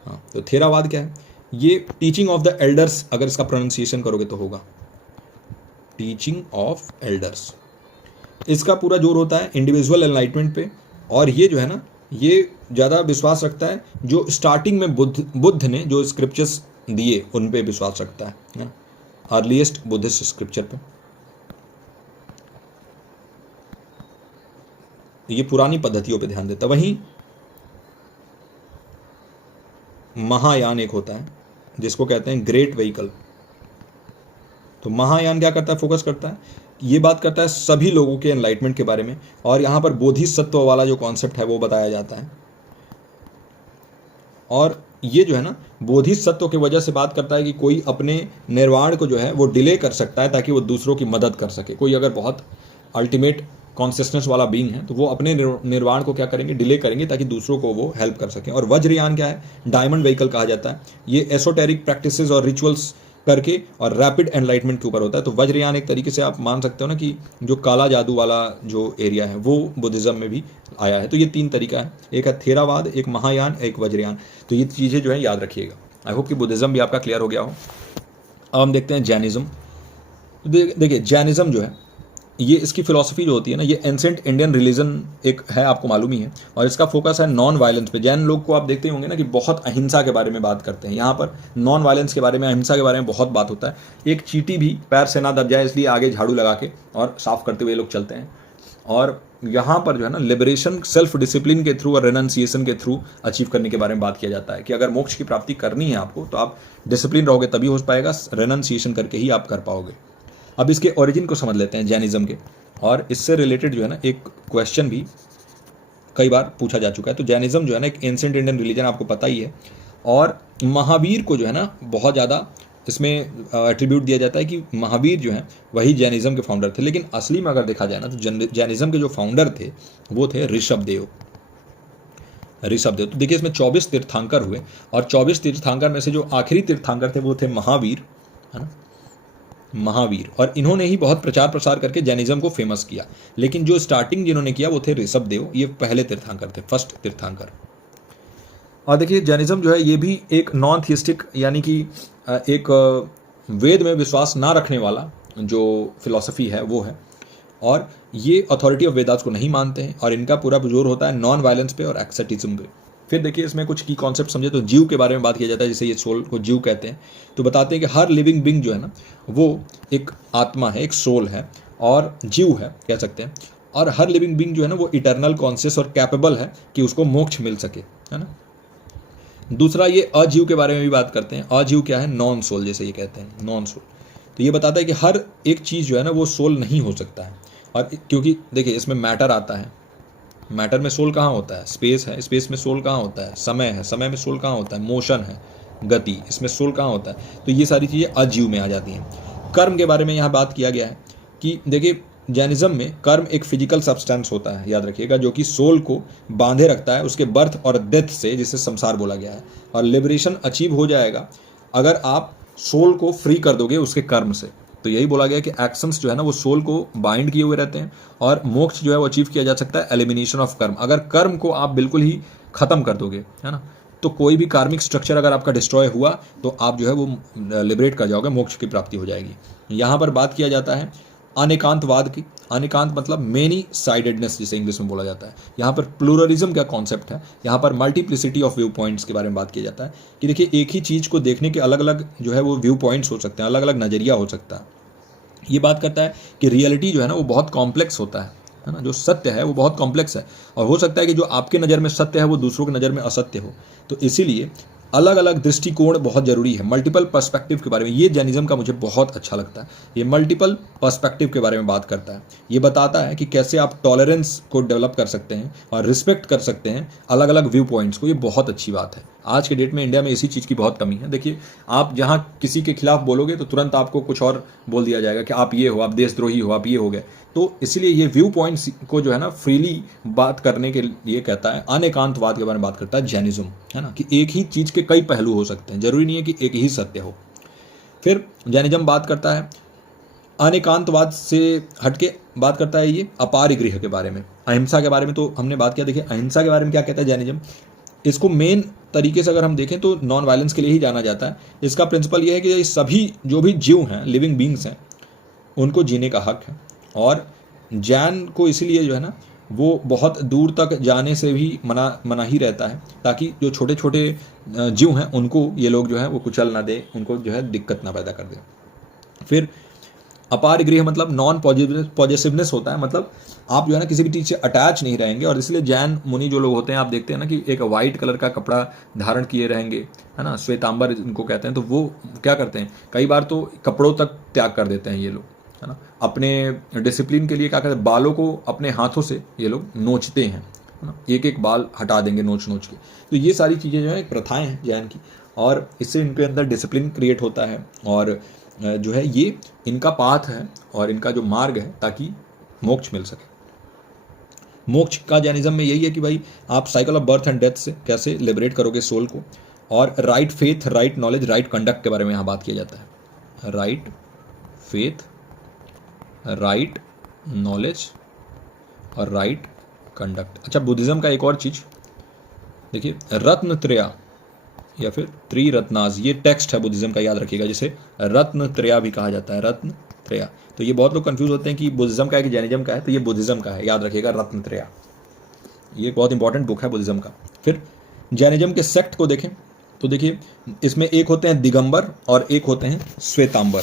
हाँ, तो थेरावाद क्या है? ये टीचिंग ऑफ द एल्डर्स, अगर इसका प्रोनाउंसिएशन करोगे तो होगा टीचिंग ऑफ एल्डर्स। इसका पूरा जोर होता है इंडिविजुअल एनलाइटमेंट पे, और ये जो है ना, ये ज़्यादा विश्वास रखता है जो स्टार्टिंग में बुद्ध ने जो स्क्रिप्चर्स दिए उन पे विश्वास रखता है ना, अर्लीस्ट बुद्धिस्ट स्क्रिप्चर पे। ये पुरानी पद्धतियों पे ध्यान देता है। वहीं महायान एक होता है जिसको कहते हैं ग्रेट व्हीकल। तो महायान क्या करता है? फोकस करता है, ये बात करता है सभी लोगों के एनलाइटमेंट के बारे में, और यहाँ पर बोधिसत्व वाला जो कॉन्सेप्ट है वो बताया जाता है। और ये जो है ना, बोधिसत्व की वजह से बात करता है कि कोई अपने निर्वाण को जो है वो डिले कर सकता है ताकि वो दूसरों की मदद कर सके। कोई अगर बहुत अल्टीमेट कॉन्सियसनेस वाला बीइंग है तो वो अपने निर्वाण को क्या करेंगे? डिले करेंगे ताकि दूसरों को वो हेल्प कर सकें। और वज्रयान क्या है? डायमंड व्हीकल कहा जाता है। ये एसोटेरिक प्रैक्टिसेस और रिचुअल्स करके और रैपिड एनलाइटमेंट के ऊपर होता है। तो वज्रयान एक तरीके से आप मान सकते हो ना कि जो काला जादू वाला जो एरिया है वो बुद्धिज़्म में भी आया है। तो ये तीन तरीका है, एक है थेरावाद, एक महायान, एक वज्रयान। तो ये चीज़ें जो है याद रखिएगा। आई होप कि बुद्धिज़्म भी आपका क्लियर हो गया हो। अब हम देखते हैं जैनिज़्म। देखिए जैनिज़्म जो है ये इसकी फिलॉसफी जो होती है ना, ये एंसेंट इंडियन रिलीजन एक है, आपको मालूम ही है, और इसका फोकस है नॉन वायलेंस पे। जैन लोग को आप देखते ही होंगे ना कि बहुत अहिंसा के बारे में बात करते हैं। यहाँ पर नॉन वायलेंस के बारे में, अहिंसा के बारे में बहुत बात होता है। एक चींटी भी पैर से ना दब जाए इसलिए आगे झाड़ू लगा के और साफ करते हुए लोग चलते हैं। और यहाँ पर जो है ना, लिबरेशन सेल्फ डिसिप्लिन के थ्रू और रेनन्सिएशन के थ्रू अचीव करने के बारे में बात किया जाता है कि अगर मोक्ष की प्राप्ति करनी है आपको तो आप डिसिप्लिन रहोगे तभी हो पाएगा, रेनन्सिएशन करके ही आप कर पाओगे। अब इसके ओरिजिन को समझ लेते हैं जैनिज्म के, और इससे रिलेटेड जो है ना एक क्वेश्चन भी कई बार पूछा जा चुका है। तो जैनिज्म जो है ना एक एंशिएंट इंडियन रिलीजन, आपको पता ही है, और महावीर को जो है ना बहुत ज़्यादा इसमें एट्रीब्यूट दिया जाता है कि महावीर जो है वही जैनिज्म के फाउंडर थे। लेकिन असली में अगर देखा जाए ना तो जैनिज्म के जो फाउंडर थे वो थे ऋषभदेव। तो देखिए इसमें 24 तीर्थंकर हुए, और 24 तीर्थंकर में से जो आखिरी तीर्थंकर थे वो थे महावीर, है ना, महावीर। और इन्होंने ही बहुत प्रचार प्रसार करके जैनिज्म को फेमस किया। लेकिन जो स्टार्टिंग जिन्होंने किया वो थे ऋषभदेव, ये पहले तीर्थंकर थे, फर्स्ट तीर्थंकर। और देखिए जैनिज्म जो है ये भी एक नॉन थिस्टिक, यानी कि एक वेद में विश्वास ना रखने वाला जो फिलॉसफी है वो है, और ये अथॉरिटी ऑफ वेदास को नहीं मानते हैं, और इनका पूरा जोर होता है नॉन वायलेंस पे और एक्सेटिज्म पे। फिर देखिए इसमें कुछ की कॉन्सेप्ट समझे तो जीव के बारे में बात किया जाता है, जैसे ये सोल को जीव कहते हैं। तो बताते हैं कि हर लिविंग बीइंग जो है ना वो एक आत्मा है, एक सोल है और जीव है कह सकते हैं, और हर लिविंग बीइंग जो है ना वो इटर्नल कॉन्शियस और कैपेबल है कि उसको मोक्ष मिल सके, है ना। दूसरा ये अजीव के बारे में भी बात करते हैं। अजीव क्या है? नॉन सोल, जैसे ये कहते हैं नॉन सोल। तो ये बताता है कि हर एक चीज़ जो है ना वो सोल नहीं हो सकता है, और क्योंकि देखिए इसमें मैटर आता है, मैटर में सोल कहाँ होता है? स्पेस है, स्पेस में सोल कहाँ होता है? समय है, समय में सोल कहाँ होता है? मोशन है, गति, इसमें सोल कहाँ होता है? तो ये सारी चीज़ें अजीव में आ जाती हैं। कर्म के बारे में यहाँ बात किया गया है कि देखिए जैनिज्म में कर्म एक फिजिकल सब्सटेंस होता है, याद रखिएगा, जो कि सोल को बांधे रखता है उसके बर्थ और डेथ से, जिसे संसार बोला गया है। और लिबरेशन अचीव हो जाएगा अगर आप सोल को फ्री कर दोगे उसके कर्म से। तो यही बोला गया कि एक्शंस जो है ना वो सोल को बाइंड किए हुए रहते हैं, और मोक्ष जो है वो अचीव किया जा सकता है एलिमिनेशन ऑफ कर्म। अगर कर्म को आप बिल्कुल ही खत्म कर दोगे, है ना, तो कोई भी कार्मिक स्ट्रक्चर अगर आपका डिस्ट्रॉय हुआ तो आप जो है वो लिबरेट कर जाओगे, मोक्ष की प्राप्ति हो जाएगी। यहाँ पर बात किया जाता है अनेकांतवाद की, अनेकांत मतलब मेनी साइडेडनेस जिसे इंग्लिश में बोला जाता है। यहाँ पर प्लूरलिज्म का कॉन्सेप्ट है, यहाँ पर मल्टीप्लिसिटी ऑफ व्यू पॉइंट्स के बारे में बात किया जाता है कि देखिए एक ही चीज़ को देखने के अलग अलग जो है वो व्यू पॉइंट्स हो सकते हैं, अलग अलग नज़रिया हो सकता है। ये बात करता है कि रियलिटी जो है ना वो बहुत कॉम्प्लेक्स होता है ना, जो सत्य है वो बहुत कॉम्प्लेक्स है और हो सकता है कि जो आपके नज़र में सत्य है वो दूसरों की नज़र में असत्य हो। तो इसीलिए अलग अलग दृष्टिकोण बहुत ज़रूरी है। मल्टीपल पर्सपेक्टिव के बारे में ये जैनिज्म का मुझे बहुत अच्छा लगता है। ये मल्टीपल पर्सपेक्टिव के बारे में बात करता है। ये बताता है कि कैसे आप टॉलरेंस को डेवलप कर सकते हैं और रिस्पेक्ट कर सकते हैं अलग अलग व्यू पॉइंट्स को। ये बहुत अच्छी बात है। आज के डेट में इंडिया में इसी चीज़ की बहुत कमी है। देखिए आप जहाँ किसी के खिलाफ बोलोगे तो तुरंत आपको कुछ और बोल दिया जाएगा कि आप ये हो, आप देशद्रोही हो, आप ये हो गए। तो इसलिए ये व्यू पॉइंट्स को जो है ना फ्रीली बात करने के लिए कहता है। अनेकांतवाद के बारे में बात करता है जैनिज्म, है ना, कि एक ही चीज़ के कई पहलू हो सकते हैं, जरूरी नहीं है कि एक ही सत्य हो। फिर जैनिज्म बात करता है अनेकांतवाद से हटके बात करता है ये अपारिगृह के बारे में, अहिंसा के बारे में। तो हमने बात किया, देखिए अहिंसा के बारे में क्या कहता है जैनिज्म। इसको मेन तरीके से अगर हम देखें तो नॉन वायलेंस के लिए ही जाना जाता है। इसका प्रिंसिपल ये है कि सभी जो भी जीव हैं, लिविंग बींग्स हैं, उनको जीने का हक है। और जैन को इसलिए जो है ना वो बहुत दूर तक जाने से भी मना ही रहता है, ताकि जो छोटे छोटे जीव हैं उनको ये लोग जो है वो कुचल ना दे, उनको जो है दिक्कत ना पैदा कर दे। फिर अपार गृह मतलब नॉन पॉजिटिवनेस होता है, मतलब आप जो है ना किसी भी चीज़ से अटैच नहीं रहेंगे। और इसलिए जैन मुनि जो लोग होते हैं, आप देखते हैं ना कि एक वाइट कलर का कपड़ा धारण किए रहेंगे, है ना, श्वेतांबर इनको कहते हैं। तो वो क्या करते हैं, कई बार तो कपड़ों तक त्याग कर देते हैं ये लोग, है ना। अपने डिसिप्लिन के लिए क्या करते हैं, बालों को अपने हाथों से ये लोग नोचते हैं, है ना, एक एक बाल हटा देंगे नोच नोच के। तो ये सारी चीज़ें जो है प्रथाएं हैं जैन की, और इससे इनके अंदर डिसिप्लिन क्रिएट होता है। और जो है ये इनका पाथ है और इनका जो मार्ग है ताकि मोक्ष मिल सके। मोक्ष का जैनिज्म में यही है कि भाई आप cycle of birth and death से कैसे लिबरेट करोगे सोल को। और right faith, right knowledge, right conduct के बारे में यहाँ बात किया जाता है। राइट फेथ, राइट नॉलेज और राइट कंडक्ट। अच्छा, बुद्धिज्म का एक और चीज़ देखिए, रत्नत्रया या फिर त्रिरत्नाज, ये टेक्स्ट है बुद्धिज्म का, याद रखिएगा, जिसे रत्नत्रया भी कहा जाता है, रत्नत्रया। तो ये बहुत लोग कंफ्यूज होते हैं कि बुद्धिज्म का है कि जैनिज्म का है, तो ये बुद्धिज्म का है, याद रखिएगा, रत्नत्रया। ये एक बहुत इंपॉर्टेंट बुक है बुद्धिज्म का। फिर जैनिज्म के सेक्ट को देखें तो देखिए इसमें एक होते हैं दिगंबर और एक होते हैं श्वेतांबर।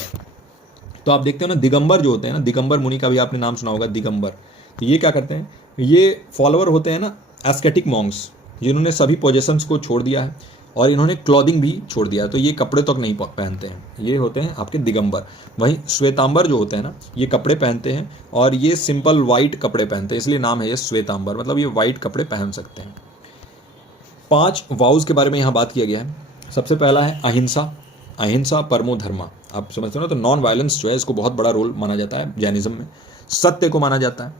तो आप देखते हो ना, दिगंबर जो होते हैं ना, दिगंबर मुनि का भी आपने नाम सुना होगा, दिगंबर। तो ये क्या करते हैं, ये फॉलोअर होते हैं ना एस्केटिक मॉन्क्स, जिन्होंने सभी पोजेशंस को छोड़ दिया है और इन्होंने क्लॉथिंग भी छोड़ दिया है, तो ये कपड़े तक नहीं पहनते हैं। ये होते हैं आपके दिगंबर। वहीं श्वेतांबर जो होते हैं ना, ये कपड़े पहनते हैं और ये सिंपल वाइट कपड़े पहनते हैं, इसलिए नाम है ये श्वेतांबर, मतलब ये वाइट कपड़े पहन सकते हैं। 5 वाउज के बारे में यहाँ बात किया गया है। सबसे पहला है अहिंसा, अहिंसा परमो धर्मा। आप समझते हो ना, तो नॉन वायलेंस जो है इसको बहुत बड़ा रोल माना जाता है जैनिज्म में। सत्य को माना जाता है।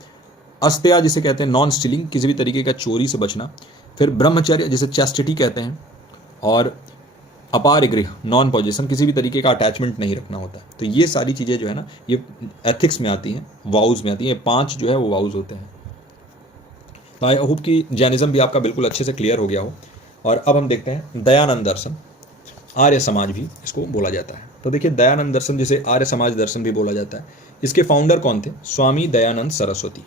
अस्त्या जिसे कहते हैं नॉन स्टीलिंग, किसी भी तरीके का चोरी से बचना। फिर ब्रह्मचर्य जिसे चैस्टिटी कहते हैं। और अपारिगृह नॉन पॉजिशन, किसी भी तरीके का अटैचमेंट नहीं रखना होता है। तो ये सारी चीज़ें जो है ना ये एथिक्स में आती हैं, वाउज में आती हैं। 5 जो है वो वाउज होते हैं। तो आई होप कि जैनिज्म भी आपका बिल्कुल अच्छे से क्लियर हो गया हो। और अब हम देखते हैं दयानंद दर्शन, आर्य समाज भी इसको बोला जाता है। तो देखिए दयानंद दर्शन जिसे आर्य समाज दर्शन भी बोला जाता है, इसके फाउंडर कौन थे, स्वामी दयानंद सरस्वती।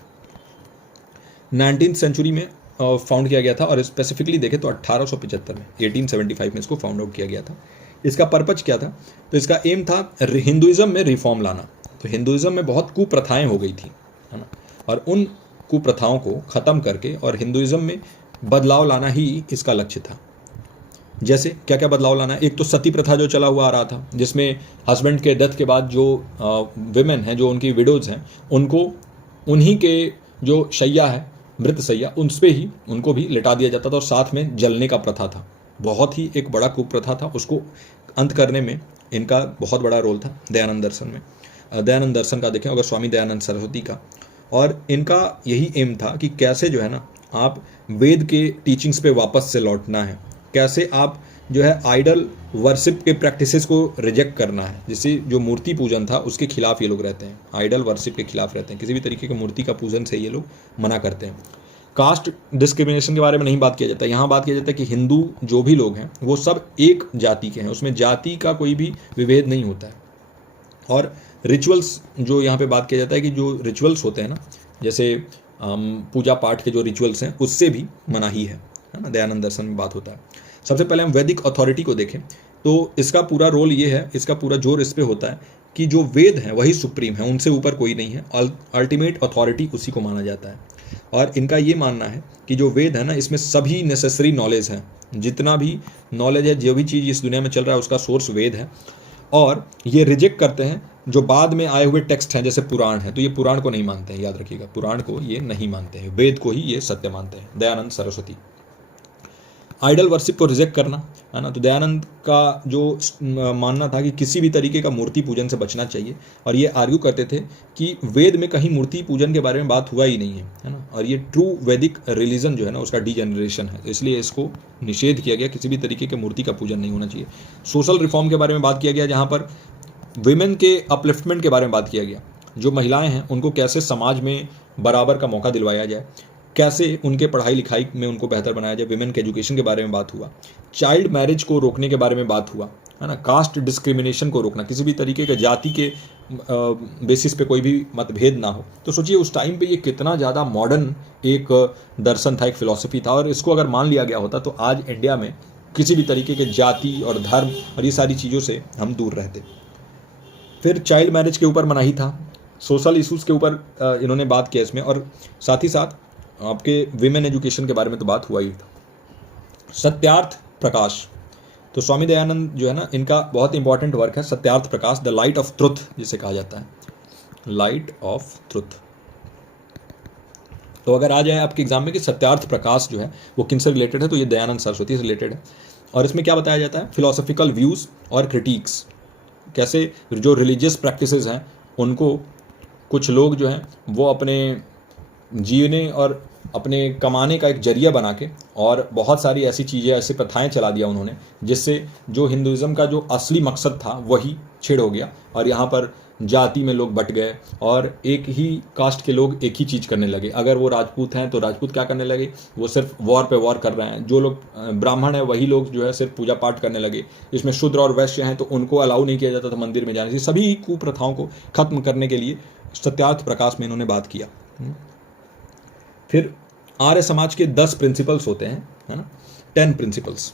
19th सेंचुरी में फाउंड किया गया था और स्पेसिफिकली देखें तो 1875 में, 1875 में इसको फाउंड आउट किया गया था। इसका पर्पज क्या था, तो इसका एम था हिंदुइज्म में रिफॉर्म लाना। तो हिंदुइज्म में बहुत कुप्रथाएं हो गई थी, है ना, और उन कुप्रथाओं को ख़त्म करके और हिंदुइज्म में बदलाव लाना ही इसका लक्ष्य था। जैसे क्या क्या बदलाव लाना है, एक तो सती प्रथा जो चला हुआ आ रहा था, जिसमें हस्बैंड के डेथ के बाद जो विमेन हैं, जो उनकी विडोज़ हैं, उनको उन्हीं के जो शैया है, मृत शैया, उन पर ही उनको भी लिटा दिया जाता था और साथ में जलने का प्रथा था। बहुत ही एक बड़ा कुप्रथा था, उसको अंत करने में इनका बहुत बड़ा रोल था दयानंद दर्शन में। दयानंद दर्शन का देखें अगर, स्वामी दयानंद सरस्वती का, और इनका यही एम था कि कैसे जो है ना आप वेद के टीचिंग्स पे वापस से लौटना है, कैसे आप जो है आइडल वर्शिप के प्रैक्टिसेस को रिजेक्ट करना है। जैसे जो मूर्ति पूजन था उसके खिलाफ ये लोग रहते हैं, आइडल वर्शिप के खिलाफ रहते हैं, किसी भी तरीके की मूर्ति का पूजन से ये लोग मना करते हैं। कास्ट डिस्क्रिमिनेशन के बारे में नहीं बात किया जाता है, यहाँ बात किया जाता है कि हिंदू जो भी लोग हैं वो सब एक जाति के हैं, उसमें जाति का कोई भी विभेद नहीं होता है। और रिचुअल्स जो यहाँ पे बात किया जाता है कि जो रिचुअल्स होते हैं ना, जैसे पूजा पाठ के जो रिचुअल्स हैं उससे भी मनाही है ना, दयानंद दर्शन में बात होता है। सबसे पहले हम वैदिक अथॉरिटी को देखें तो इसका पूरा रोल ये है, इसका पूरा जोर इस पे होता है कि जो वेद हैं वही सुप्रीम है, उनसे ऊपर कोई नहीं है, अल्टीमेट अथॉरिटी उसी को माना जाता है। और इनका ये मानना है कि जो वेद है ना, इसमें सभी नेसेसरी नॉलेज है, जितना भी नॉलेज है, जो भी चीज़ इस दुनिया में चल रहा है उसका सोर्स वेद है। और ये रिजेक्ट करते हैं जो बाद में आए हुए टेक्स्ट हैं, जैसे पुराण है, तो ये पुराण को नहीं मानते हैं, याद रखिएगा, पुराण को ये नहीं मानते हैं, वेद को ही ये सत्य मानते हैं। दयानंद सरस्वती। आइडल वर्शिप को रिजेक्ट करना है ना, तो दयानंद का जो मानना था कि किसी भी तरीके का मूर्ति पूजन से बचना चाहिए, और ये आर्ग्यू करते थे कि वेद में कहीं मूर्ति पूजन के बारे में बात हुआ ही नहीं है ना, और ये ट्रू वैदिक रिलीजन जो है ना उसका डीजेनरेशन है, इसलिए इसको निषेध किया गया, किसी भी तरीके के मूर्ति का पूजन नहीं होना चाहिए। सोशल रिफॉर्म के बारे में बात किया गया, जहाँ पर विमेन के अपलिफ्टमेंट के बारे में बात किया गया, जो महिलाएं हैं उनको कैसे समाज में बराबर का मौका दिलवाया जाए, कैसे उनके पढ़ाई लिखाई में उनको बेहतर बनाया जाए, विमेन के एजुकेशन के बारे में बात हुआ, चाइल्ड मैरिज को रोकने के बारे में बात हुआ, है ना, कास्ट डिस्क्रिमिनेशन को रोकना, किसी भी तरीके के जाति के बेसिस पे कोई भी मतभेद ना हो। तो सोचिए उस टाइम पे ये कितना ज़्यादा मॉडर्न एक दर्शन था, एक फिलॉसफी था, और इसको अगर मान लिया गया होता तो आज इंडिया में किसी भी तरीके के जाति और धर्म और ये सारी चीज़ों से हम दूर रहते। फिर चाइल्ड मैरिज के ऊपर मनाही था, सोशल इश्यूज़ के ऊपर इन्होंने बात किया इसमें, और साथ ही साथ आपके विमेन एजुकेशन के बारे में तो बात हुआ ही था। सत्यार्थ प्रकाश, तो स्वामी दयानंद जो है ना, इनका बहुत इंपॉर्टेंट वर्क है Satyarth Prakash, the light of truth जिसे कहा जाता है, लाइट ऑफ ट्रुथ। तो अगर आ जाए आपके एग्जाम में कि सत्यार्थ प्रकाश जो है वो किनसे रिलेटेड है, तो ये दयानंद सरस्वती से रिलेटेड है। और इसमें क्या बताया जाता है, फिलोसॉफिकल व्यूज़ और क्रिटिक्स, कैसे जो रिलीजियस प्रैक्टिसेस हैं उनको कुछ लोग जो हैं वो अपने जीने और अपने कमाने का एक जरिया बना के, और बहुत सारी ऐसी चीज़ें, ऐसी प्रथाएं चला दिया उन्होंने, जिससे जो हिंदुज़म का जो असली मकसद था वही छेड़ हो गया, और यहाँ पर जाति में लोग बट गए और एक ही कास्ट के लोग एक ही चीज़ करने लगे। अगर वो राजपूत हैं तो राजपूत क्या करने लगे, वो सिर्फ वॉर पे वॉर कर रहे हैं, जो लोग ब्राह्मण हैं वही लोग जो है सिर्फ पूजा पाठ करने लगे, इसमें शूद्र और वैश्य हैं तो उनको अलाउ नहीं किया जाता था मंदिर में जाने से। सभी कुप्रथाओं को खत्म करने के लिए सत्यार्थ प्रकाश में इन्होंने बात किया। फिर आर्य समाज के 10 प्रिंसिपल्स होते हैं, है ना, 10 प्रिंसिपल्स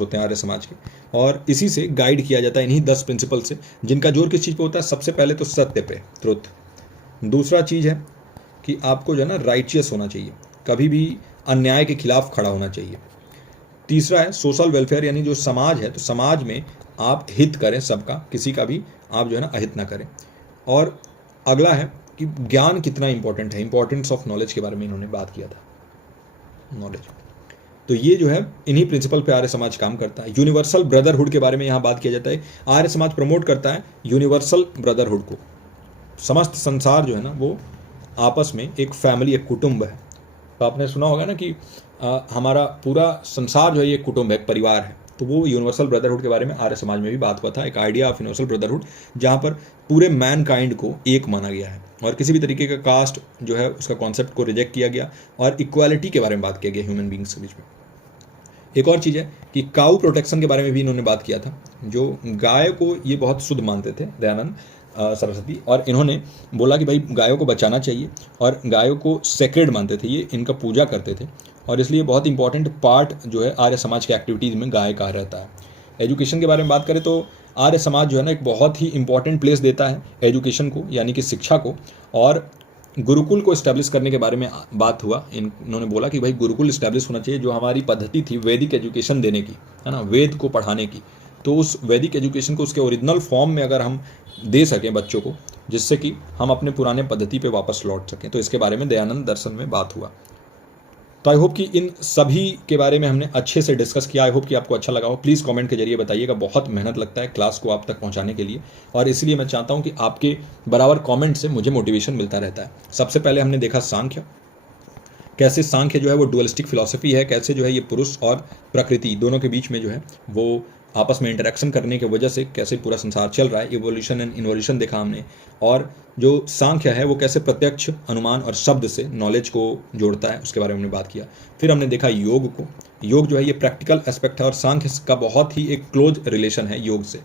होते हैं आर्य समाज के, और इसी से गाइड किया जाता है, इन्हीं 10 प्रिंसिपल से, जिनका जोर किस चीज़ पे होता है, सबसे पहले तो सत्य पे, ट्रुथ। दूसरा चीज़ है कि आपको जो है ना राइचियस होना चाहिए, कभी भी अन्याय के खिलाफ खड़ा होना चाहिए। तीसरा है सोशल वेलफेयर, यानी जो समाज है तो समाज में आप हित करें सबका, किसी का भी आप जो है ना अहित ना करें। और अगला है कि ज्ञान कितना इंपॉर्टेंट है, इंपॉर्टेंस ऑफ नॉलेज के बारे में इन्होंने बात किया था, नॉलेज। तो ये जो है इन्हीं प्रिंसिपल पे आर्य समाज काम करता है। यूनिवर्सल ब्रदरहुड के बारे में यहाँ बात किया जाता है, आर्य समाज प्रमोट करता है यूनिवर्सल ब्रदरहुड को। समस्त संसार जो है ना वो आपस में एक फैमिली, एक कुटुंब है। तो आपने सुना होगा ना कि हमारा पूरा संसार जो है ये कुटुंब है, एक परिवार है, तो वो यूनिवर्सल ब्रदरहुड के बारे में आर्य समाज में भी बात हुआ था, एक आइडिया ऑफ यूनिवर्सल ब्रदरहुड, जहाँ पर पूरे मैन काइंड को एक माना गया है और किसी भी तरीके का कास्ट जो है उसका कॉन्सेप्ट को रिजेक्ट किया गया, और इक्वालिटी के बारे में बात किया गया ह्यूमन बींग्स के बीच में। एक और चीज़ है कि काऊ प्रोटेक्शन के बारे में भी इन्होंने बात किया था, जो गाय को ये बहुत शुद्ध मानते थे दयानंद सरस्वती, और इन्होंने बोला कि भाई गायों को बचाना चाहिए, और गायों को सेक्रेड मानते थे, ये इनका पूजा करते थे, और इसलिए बहुत इंपॉर्टेंट पार्ट जो है आर्य समाज के एक्टिविटीज़ में गाय का रहता है। एजुकेशन के बारे में बात करें तो आर्य समाज जो है ना एक बहुत ही इंपॉर्टेंट प्लेस देता है एजुकेशन को, यानी कि शिक्षा को, और गुरुकुल को इस्टेब्लिश करने के बारे में बात हुआ। इन्होंने बोला कि भाई गुरुकुल इस्टेब्लिश होना चाहिए, जो हमारी पद्धति थी वैदिक एजुकेशन देने की, है ना, वेद को पढ़ाने की, तो उस वैदिक एजुकेशन को उसके ओरिजिनल फॉर्म में अगर हम दे सकें बच्चों को, जिससे कि हम अपने पुराने पद्धति पे वापस लौट सकें, तो इसके बारे में दयानंद दर्शन में बात हुआ। तो आई होप कि इन सभी के बारे में हमने अच्छे से डिस्कस किया। आई होप कि आपको अच्छा लगा हो। प्लीज़ कमेंट के जरिए बताइएगा, बहुत मेहनत लगता है क्लास को आप तक पहुंचाने के लिए, और इसलिए मैं चाहता हूं कि आपके बराबर कमेंट से मुझे मोटिवेशन मिलता रहता है। सबसे पहले हमने देखा सांख्य, कैसे सांख्य जो है वो डुअलिस्टिक फिलॉसफी है, कैसे जो है ये पुरुष और प्रकृति दोनों के बीच में जो है वो आपस में इंटरेक्शन करने की वजह से कैसे पूरा संसार चल रहा है, इवोल्यूशन एंड इन्वोल्यूशन देखा हमने, और जो सांख्य है वो कैसे प्रत्यक्ष अनुमान और शब्द से नॉलेज को जोड़ता है, उसके बारे में हमने बात किया। फिर हमने देखा योग को, योग जो है ये प्रैक्टिकल एस्पेक्ट है, और सांख्य का बहुत ही एक क्लोज रिलेशन है योग से।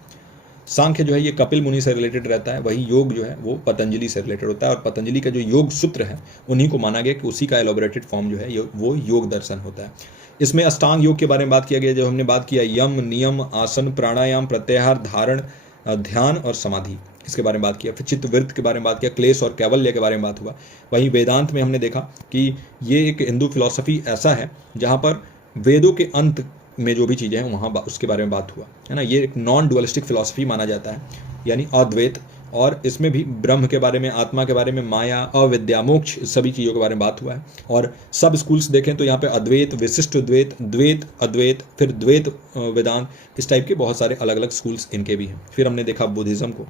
सांख्य जो है ये कपिल मुनि से रिलेटेड रहता है, वही योग जो है वो पतंजलि से रिलेटेड होता है, और पतंजलि का जो योग सूत्र है उन्हीं को माना गया कि उसी का एलोबरेटेड फॉर्म जो है वो योग दर्शन होता है। इसमें अष्टांग योग के बारे में बात किया गया, जो हमने बात किया यम, नियम, आसन, प्राणायाम, प्रत्याहार, धारण, ध्यान और समाधि, इसके बारे में बात किया। फिर चित्तवृत्त के बारे में बात किया, क्लेश और कैवल्य के बारे में बात हुआ। वहीं वेदांत में हमने देखा कि ये एक हिंदू फिलॉसफी ऐसा है जहाँ पर वेदों के अंत में जो भी चीज़ें हैं वहाँ उसके बारे में बात हुआ है ना। ये एक नॉन डुअलिस्टिक फिलॉसफी माना जाता है, यानी अद्वैत, और इसमें भी ब्रह्म के बारे में, आत्मा के बारे में, माया, अविद्या, मोक्ष, सभी चीज़ों के बारे में बात हुआ है। और सब स्कूल्स देखें तो यहाँ पे अद्वैत, विशिष्ट द्वैत, द्वैत, अद्वैत, फिर द्वैत वेदांत, इस टाइप के बहुत सारे अलग अलग स्कूल्स इनके भी हैं। फिर हमने देखा बुद्धिज़्म को,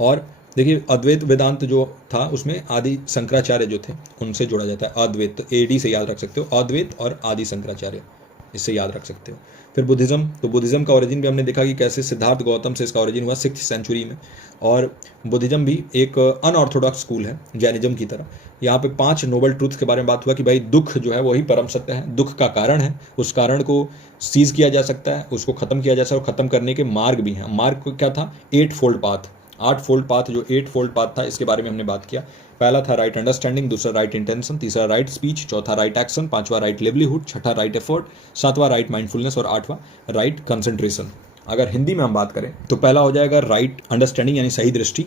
और देखिए अद्वैत वेदांत जो था उसमें आदि शंकराचार्य जो थे उनसे जोड़ा जाता है। अद्वैत, तो AD से याद रख सकते हो, अद्वैत और आदि शंकराचार्य, इससे याद रख सकते हो। फिर बुद्धिज़्म, तो बुद्धिज़्म का ओरिजिन भी हमने देखा कि कैसे सिद्धार्थ गौतम से इसका ओरिजिन हुआ 6th सेंचुरी में। और बुद्धिज़्म भी एक अनऑर्थोडॉक्स स्कूल है जैनिज्म की तरह। यहाँ पे 5 नोबल ट्रूथ के बारे में बात हुआ कि भाई दुख जो है वही परम सत्य है, दुख का कारण है, उस कारण को सीज किया जा सकता है, उसको खत्म किया जा सकता है, और खत्म करने के मार्ग भी हैं। मार्ग को क्या था? 8 फोल्ड पाथ, 8 फोल्ड पाथ, जो 8 फोल्ड पाथ था इसके बारे में हमने बात किया। पहला था राइट अंडरस्टैंडिंग, दूसरा राइट इंटेंशन, तीसरा राइट स्पीच, चौथा राइट एक्शन, पांचवा राइट लिवलीहुड, छठा राइट एफर्ट, सातवां राइट माइंडफुलनेस और आठवां राइट कंसंट्रेशन। अगर हिंदी में हम बात करें तो पहला हो जाएगा राइट अंडरस्टैंडिंग यानी सही दृष्टि,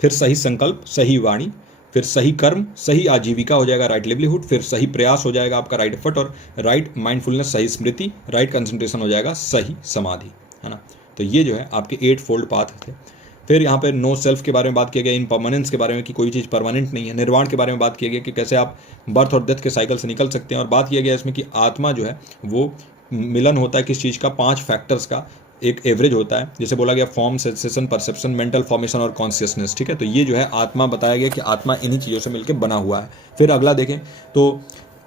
फिर सही संकल्प, सही वाणी, फिर सही कर्म, सही आजीविका हो जाएगा राइट लिवलीहुड, फिर सही प्रयास हो जाएगा आपका राइट एफर्ट, और राइट माइंडफुलनेस सही स्मृति, राइट कंसंट्रेशन हो जाएगा सही समाधि, है ना। तो ये जो है आपके 8 फोल्ड पाथ थे। फिर यहाँ पे नो सेल्फ के बारे में बात किया गया, इनपरमानेंस के बारे में कि कोई चीज़ परमानेंट नहीं है, निर्वाण के बारे में बात किया गया कि कैसे आप बर्थ और डेथ के साइकिल से निकल सकते हैं, और बात किया गया इसमें कि आत्मा जो है वो मिलन होता है किस चीज़ का? 5 फैक्टर्स का एक एवरेज होता है, जैसे बोला गया form, sensation, perception, mental formation और कॉन्शियसनेस, ठीक है। तो ये जो है आत्मा बताया गया कि आत्मा इन्हीं चीज़ों से मिलकर बना हुआ है। फिर अगला देखें तो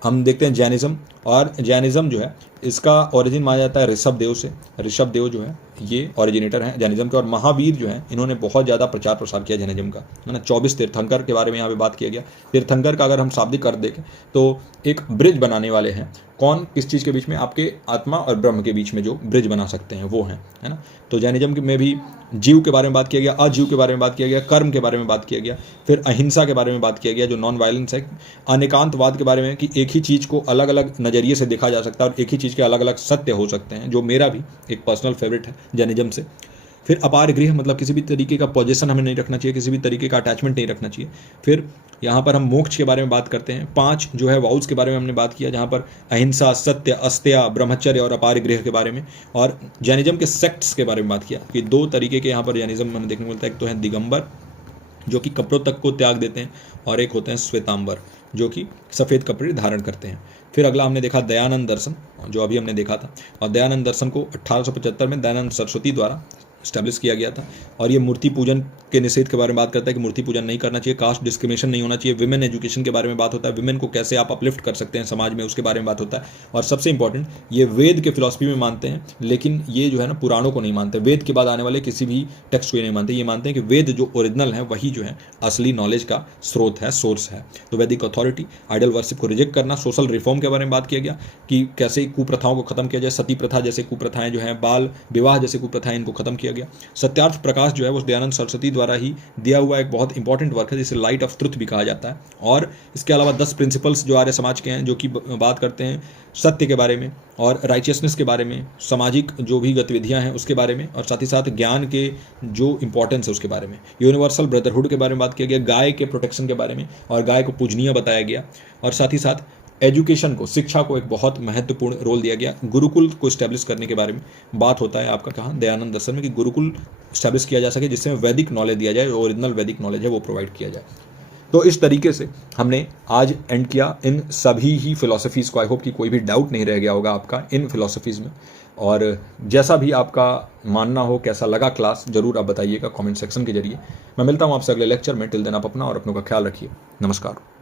हम देखते हैं जैनिज्म, और जैनिज्म जो है इसका ओरिजिन माना जाता है ऋषभ देव से। ऋषभ देव जो है ये ओरिजिनेटर हैं जैनिज्म के, और महावीर जो है इन्होंने बहुत ज़्यादा प्रचार प्रसार किया जैनिज्म का, है ना। 24 तीर्थंकर के बारे में यहाँ पे बात किया गया। तीर्थंकर का अगर हम शाब्दिक अर्थ देखें तो एक ब्रिज बनाने वाले हैं। कौन? किस चीज़ के बीच में? आपके आत्मा और ब्रह्म के बीच में जो ब्रिज बना सकते हैं वो हैं, है ना। तो जैनिज्म में भी जीव के बारे में बात किया गया, अजीव के बारे में बात किया गया, कर्म के बारे में बात किया गया, फिर अहिंसा के बारे में बात किया गया जो नॉन वायलेंस है, अनेकांतवाद के बारे में कि एक ही चीज़ को अलग अलग नज़रिए से देखा जा सकता है और एक ही चीज़ के अलग अलग सत्य हो सकते हैं, जो मेरा भी एक पर्सनल फेवरेट है जैनिज्म से। फिर अपार गृह, मतलब किसी भी तरीके का पोजीशन हमें नहीं रखना चाहिए, किसी भी तरीके का अटैचमेंट नहीं रखना चाहिए। फिर यहाँ पर हम मोक्ष के बारे में बात करते हैं। 5 जो है वाउल्स के बारे में हमने बात किया, जहाँ पर अहिंसा, सत्य, अस्त्या, ब्रह्मचर्य और अपार गृह के बारे में। और जैनिज्म के सेक्ट्स के बारे में बात किया कि 2 तरीके के यहाँ पर जैनिज्म हमें देखने को मिलता है। एक तो है दिगंबर जो कि कपड़ों तक को त्याग देते हैं, और एक होते हैं श्वेतांबर जो कि सफ़ेद कपड़े धारण करते हैं। फिर अगला हमने देखा दयानंद दर्शन, जो अभी हमने देखा था, और दयानंद दर्शन को 1875 में दयानंद सरस्वती द्वारा स्टैब्लिश किया गया था। और ये मूर्ति पूजन के निषेध के बारे में बात करता है कि मूर्ति पूजन नहीं करना चाहिए, कास्ट डिस्क्रिमिनेशन नहीं होना चाहिए, विमेन एजुकेशन के बारे में बात होता है, विमेन को कैसे आप अपलिफ्ट कर सकते हैं समाज में, उसके बारे में बात होता है। और सबसे इंपॉर्टेंट, ये वेद के फिलॉसफी में मानते हैं, लेकिन ये जो है ना पुराणों को नहीं मानते, वेद के बाद आने वाले किसी भी टेक्स्ट को नहीं मानते। ये मानते हैं कि वेद जो ओरिजिनल है वही जो है असली नॉलेज का स्रोत है, सोर्स है। तो वैदिक अथॉरिटी, आइडल वर्शिप को रिजेक्ट करना, सोशल रिफॉर्म के बारे में बात किया गया कि कैसे कुप्रथाओं को खत्म किया जाए, सती प्रथा जैसे कुप्रथाएं जो हैं, बाल विवाह जैसे कुप्रथाएं, इनको खत्म किया गया। सत्यार्थ प्रकाश जो है वो दयानंद सरस्वती द्वारा ही दिया हुआ एक बहुत इंपॉर्टेंट वर्क है, जिसे लाइट ऑफ ट्रुथ भी कहा जाता है। और इसके अलावा 10 प्रिंसिपल्स जो आर्य समाज के हैं, जो कि बात करते हैं सत्य के बारे में और राइचियसनेस के बारे में, सामाजिक जो भी गतिविधियां हैं उसके बारे में, और साथ ही साथ ज्ञान के जो इंपॉर्टेंस है उसके बारे में। यूनिवर्सल ब्रदरहुड के बारे में बात किया गया, गाय के प्रोटेक्शन के बारे में, और गाय को पूजनीय बताया गया। और साथ ही साथ एजुकेशन को, शिक्षा को एक बहुत महत्वपूर्ण रोल दिया गया। गुरुकुल को इस्टेब्लिश करने के बारे में बात होता है आपका कहाँ? दयानंद दर्शन में, कि गुरुकुल इस्टेब्लिश किया जा सके जिससे वैदिक नॉलेज दिया जाए, ओरिजिनल वैदिक नॉलेज है वो प्रोवाइड किया जाए। तो इस तरीके से हमने आज एंड किया इन सभी ही फिलॉसफीज़ को। आई होप कि कोई भी डाउट नहीं रह गया होगा आपका इन फिलॉसफीज़ में। और जैसा भी आपका मानना हो, कैसा लगा क्लास, ज़रूर आप बताइएगा कमेंट सेक्शन के जरिए। मैं मिलता हूँ आपसे अगले लेक्चर में। टिल देन आप अपना और अपनों का ख्याल रखिए। नमस्कार।